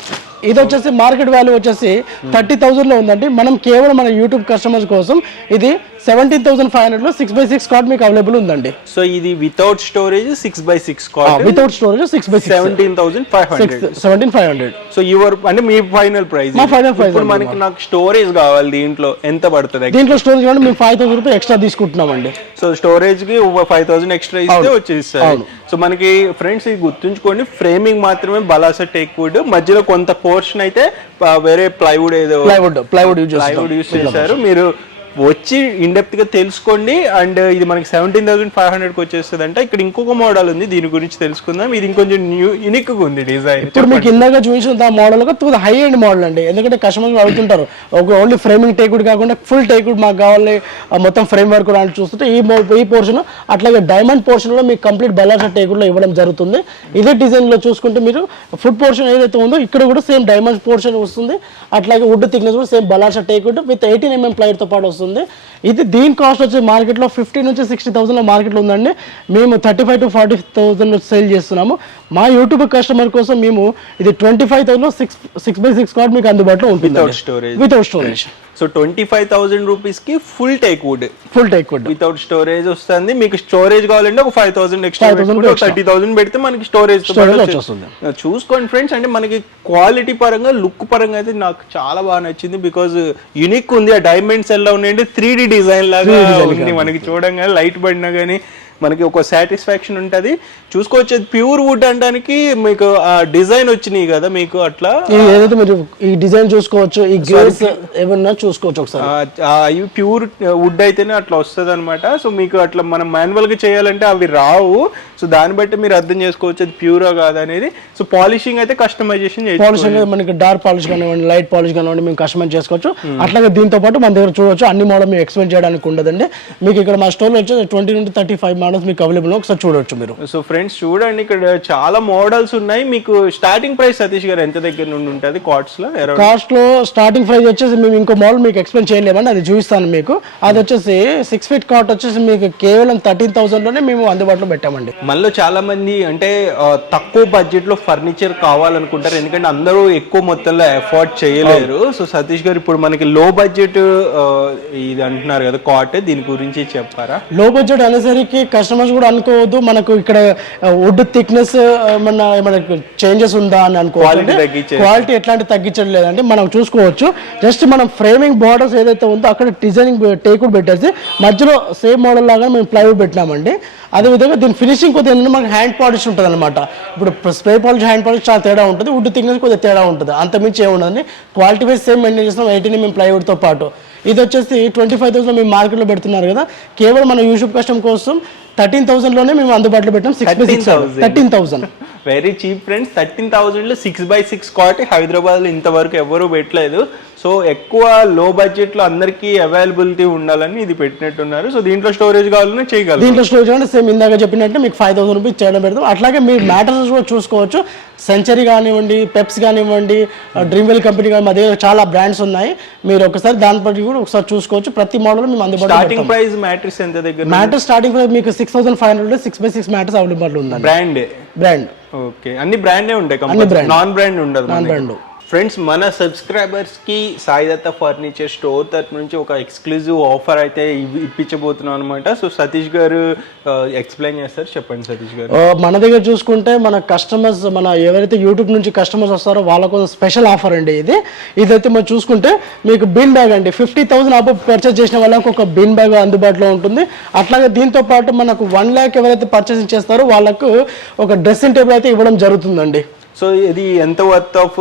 ఇది వచ్చేసి మార్కెట్ వాల్యూ వచ్చేసి 30,000లో ఉందండి. మనం కేవలం మన యూట్యూబ్ కస్టమర్స్ కోసం ఇది 17,500లో 6x6 కార్డ్ మీకు అవైలబుల్ ఉందండి. సో ఇది without storage 6x6 card, without storage 6x6 17,500. So your అంటే మీ ఫైనల్ ప్రైస్. మా ఫైనల్ ప్రైస్. ఇప్పుడు మనకి నాకు స్టోరేజ్ కావాలి, దీంట్లో ఎంత పడుతుంది? దీంట్లో స్టోరేజ్ అంటే మేము 5,000 రూపాయలు ఎక్స్ట్రా తీసుకుంటున్నామండి. సో స్టోరేజ్ కి 5,000 ఎక్స్ట్రా ఇస్తే వచ్చేస్తాయి. సో మనకి ఫ్రెండ్స్ ఇది గుర్తుంచుకోండి, ఫ్రేమింగ్ మాత్రమే బలాసా టేక్వుడ్, మధ్యలో కొంత పోర్షన్ అయితే వేరే ప్లైవుడ్ యూజ్ చేశారు. మీరు వచ్చి ఇన్డెప్త్ గా తెలుసుకోండి. అండ్ ఇది మనకి 17,500కి వచ్చేస్తుంది అంట. ఇక్కడ ఇంకొక మోడల్ ఉంది, దీని గురించి తెలుసుకుందాం. ఇది ఇంకొంచెం యూనిక్ గా ఉంది డిజైన్. ఇప్పుడు మీకు ఇందాక చూపించిన మోడల్ హై ఎండ్ మోడల్ అండి. ఎందుకంటే కస్టమర్లు అడుగుతుంటారు ఓన్లీ ఫ్రేమింగ్ టేక్వుడ్ కాకుండా ఫుల్ టేక్వుడ్ మాకు కావాలి, మొత్తం ఫ్రేమ్ వర్క్ లాంటి చూస్తుంటే ఈ పోర్షన్ అట్లాగే డైమండ్ పోర్షన్ కూడా మీకు కంప్లీట్ బల్లార్షా టేక్వుడ్ లో ఇవ్వడం జరుగుతుంది. ఇదే డిజైన్ లో చూసుకుంటే మీరు ఫుడ్ పోర్షన్ ఏదైతే ఉందో ఇక్కడ కూడా సేమ్ డైమండ్ పోర్షన్ వస్తుంది. అట్లాగే వుడ్ థిక్నెస్ కూడా same Ballarshah teakwood with 18 mm ప్లైడ్ తో పాటు వస్తుంది. ఇది దీని కాస్ట్ వచ్చి మార్కెట్లో 50 నుంచి 60,000 మార్కెట్లో ఉందండి. మేము 35 to 40,000 సేల్ చేస్తున్నాము. మా యూట్యూబ్ కస్టమర్ కోసం మేము ఇది 25,000లో 6x6 కార్డ్ మీకు అందుబాటులో ఉంటుంది వితౌట్ స్టోరేజ్. సో 25,000 రూపీస్ కి ఫుల్ టేక్వుడ్ వితౌట్ స్టోరేజ్ వస్తుంది. మీకు స్టోరేజ్ కావాలంటే ఒక 5,000 ఎక్స్ట్రా 30,000 పెడితే మనకి స్టోరేజ్ వచ్చేస్తుంది. చూసుకోండి ఫ్రెండ్స్, అంటే మనకి క్వాలిటీ పరంగా లుక్ పరంగా అయితే నాకు చాలా బాగా నచ్చింది. బికాజ్ యూనిక్ ఉంది. ఆ డైమండ్స్ ఎలా ఉన్నాయంటే 3D డిజైన్ లాగా ఉంది. మనకి చూడంగానే లైట్ పడినా కానీ మనకి ఒక సాటిస్ఫాక్షన్ ఉంటుంది. చూసుకోవచ్చు, ప్యూర్ వుడ్ అనడానికి మీకు ఆ డిజైన్ వచ్చినాయి కదా మీకు. అట్లా ఏదైతే మీరు ఈ డిజైన్ చూసుకోవచ్చు, ఈ గ్రేస్ ఏమన్నా చూసుకోవచ్చు ఒకసారి. ఇవి ప్యూర్ వుడ్ అయితేనే అట్లా వస్తుంది అనమాట. సో మీకు అట్లా మనం మాన్యువల్ గా చేయాలంటే అవి రావు. సో దాన్ని బట్టి మీరు అర్థం చేసుకోవచ్చు అది ప్యూరా కాదనేది. సో పాలిషింగ్ అయితే కస్టమైజేషన్ పాలిషింగ్ మనకి డార్క్ పాలిష్ కానివ్వండి, లైట్ పాలిష్ కానివ్వండి మేము కస్టమైజ్ చేసుకోవచ్చు. అట్లాగే దీంతో పాటు మన దగ్గర చూడవచ్చు అన్ని మోడల్ మేము ఎక్స్ప్లెయిన్ చేయడానికి ఉండదండి. మీకు ఇక్కడ మా స్టోర్ లో వచ్చి 20 నుంచి 35 మోడల్స్ మీకు అవైలబుల్ ఒకసారి చూడవచ్చు మీరు. సో ఫ్రెండ్స్ చూడండి, ఇక్కడ చాలా మోడల్స్ ఉన్నాయి. మీకు స్టార్టింగ్ ప్రైస్ సతీష్ గారు ఎంత దగ్గర నుండి ఉంటుంది కార్డ్స్ లో? కార్డ్స్ లో స్టార్టింగ్ ప్రైస్ వచ్చేసి మేము ఇంకో మోడల్ మీకు ఎక్స్ప్లెయిన్ చేయలేమండి, అది చూపిస్తాను మీకు. అది వచ్చేసి 6 feet కార్డ్ వచ్చేసి మీకు కేవలం 13,000లోనే మేము అందుబాటులో పెట్టామండి. మళ్ళీ చాలా మంది అంటే తక్కువ బడ్జెట్ లో ఫర్నిచర్ కావాలనుకుంటారు, ఎందుకంటే అందరూ ఎక్కువ మొత్తంలో ఎఫోర్డ్ చేయలేరు. సో సతీష్ గారు ఇప్పుడు మనకి లో బడ్జెట్ ఇది అంటున్నారు కదా కాట్, దీని గురించి చెప్పారా? లో బడ్జెట్ అనేసరికి కస్టమర్స్ కూడా అనుకోవద్దు మనకు ఇక్కడ వుడ్ థిక్నెస్ ఏమన్నా చేంజెస్ ఉందా అని అనుకోవాలి. క్వాలిటీ ఎట్లాంటి తగ్గించడం లేదండి. మనం చూసుకోవచ్చు, జస్ట్ మనం ఫ్రేమింగ్ బార్డర్స్ ఏదైతే ఉందో అక్కడ డిజైనింగ్ టేక్వుడ్ పెట్టేసి మధ్యలో సేమ్ మోడల్ లాగా మేము ప్లైవుడ్ పెట్టినామండి. అదేవిధంగా దీని ఫినిషింగ్ కొద్దిగా ఏంటంటే మనకి హ్యాండ్ పాలిష్ ఉంటుంది అనమాట. ఇప్పుడు స్ప్రే పాలిష్, హ్యాండ్ పాలిష్ చాలా తేడా ఉంటుంది, వుడ్ థిక్నెస్ కొద్దిగా తేడా ఉంటుంది. అంతమించి ఏముండదండి. క్వాలిటీ వైజ్ సేమ్ మెయింటైన్ చేస్తున్నాం 18 mm ప్లైవుడ్తో పాటు. ఇది వచ్చేసి 25,000 మేము మార్కెట్లో పెడుతున్నారు కదా, కేవలం మన యూట్యూబ్ కస్టమర్ కోసం 13,000లోనే మేము అందుబాటులో పెట్టాం. 13,000 వెరీ చీప్ ఫ్రెండ్స్. 13,000లో 6x6 కాట్ హైదరాబాద్ లో ఇంతవరకు ఎవరు పెట్టలేదు. సో ఎక్కువ లో బడ్జెట్ లో అందరికి అవైలబిలిటీ ఉండాలని ఇది పెట్టినట్టున్నారు. సో దీంట్లో స్టోరేజ్ కావాలని చేయగలరు. దీంట్లో స్టోరేజ్ అంటే సేమ్ ఇందాక చెప్పినట్టు మీకు 5,000 రూపీస్ చేయడం పెడతాం. అట్లాగే మీరు మ్యాట్రసెస్ కూడా చూసుకోవచ్చు. సెంచరీ కానివ్వండి, పెప్స్ కానివ్వండి, డ్రీమ్వెల్ కంపెనీ కానీ మా దగ్గర చాలా బ్రాండ్స్ ఉన్నాయి. మీరు ఒకసారి దాని బట్టి కూడా ఒకసారి చూసుకోవచ్చు. ప్రతి మోడల్ మేము అందుబాటులో. స్టార్టింగ్ ప్రైస్ మ్యాట్రిక్స్ ఎంత దగ్గర? మ్యాట్రిక్స్ స్టార్టింగ్ ప్రైస్ మీకు 6,500 6x6 మ్యాట్రిక్స్ అవైలబుల్ ఉందండి. బ్రాండ్. ఓకే, అన్ని బ్రాండే ఉంటాయి, నాన్ బ్రాండ్ ఉండదు. ఫ్రెండ్స్, మన సబ్స్క్రైబర్స్కి సాయిదత్త ఫర్నిచర్ స్టోర్ తరపు నుంచి ఒక ఎక్స్క్లూజివ్ ఆఫర్ అయితే ఇప్పించబోతున్నాం అనమాట. సో సతీష్ గారు ఎక్స్ప్లెయిన్ చేస్తారు, చెప్పండి సతీష్ గారు. మన దగ్గర చూసుకుంటే మన కస్టమర్స్, మన ఎవరైతే యూట్యూబ్ నుంచి కస్టమర్స్ వస్తారో వాళ్ళ కోసం స్పెషల్ ఆఫర్ అండి ఇదైతే మనం చూసుకుంటే మీకు బిన్ బ్యాగ్ అండి 50,000 అబవ్ పర్చేస్ చేసిన వాళ్ళకి ఒక బిన్ బ్యాగ్ అందుబాటులో ఉంటుంది. అట్లాగే దీంతో పాటు మనకు 1 lakh ఎవరైతే పర్చేసింగ్ చేస్తారో వాళ్ళకు ఒక డ్రెస్సింగ్ టేబుల్ అయితే ఇవ్వడం జరుగుతుందండి. సో ఇది ఎంత వర్త్ ఆఫ్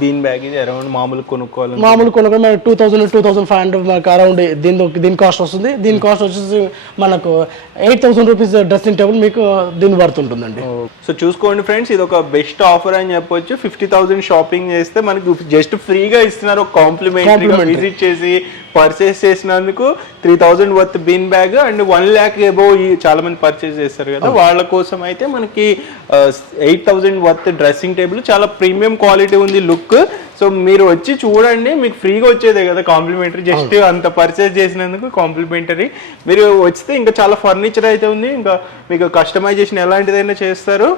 బీన్ బ్యాగ్? ఇది అరౌండ్ మామూలు కొనుక్కోవాలి మనకు 2,000-2,500 మనకు అరౌండ్ దీని కాస్ట్ వస్తుంది. దీని కాస్ట్ వచ్చేసి మనకు 8,000 రూపీస్ డ్రెస్సింగ్ టేబుల్ మీకు దీని వర్త్ ఉంటుందండి. సో చూసుకోండి ఫ్రెండ్స్, ఇది ఒక బెస్ట్ ఆఫర్ అని చెప్పొచ్చు. 50,000 షాపింగ్ చేస్తే మనకి జస్ట్ ఫ్రీగా ఇస్తున్నారు, ఒక కాంప్లిమెంటరీ విజిట్ చేసి పర్చేస్ చేసినందుకు 3,000 worth bin bag and 1 lakh above చాలా మంది పర్చేస్ చేస్తారు కదా, వాళ్ళ కోసం అయితే మనకి 8,000 వర్త్ డ్రెస్సింగ్ టేబుల్. చాలా ప్రీమియం క్వాలిటీ ఉంది లుక్. సో మీరు వచ్చి చూడండి, మీకు ఫ్రీగా వచ్చేదే కదా కాంప్లిమెంటరీ, జస్ట్ అంత పర్చేస్ చేసినందుకు కాంప్లిమెంటరీ. మీరు వచ్చితే ఇంకా చాలా ఫర్నిచర్ అయితే ఉంది, ఇంకా మీకు కస్టమైజేషన్ ఎలాంటిదైనా చేస్తారు.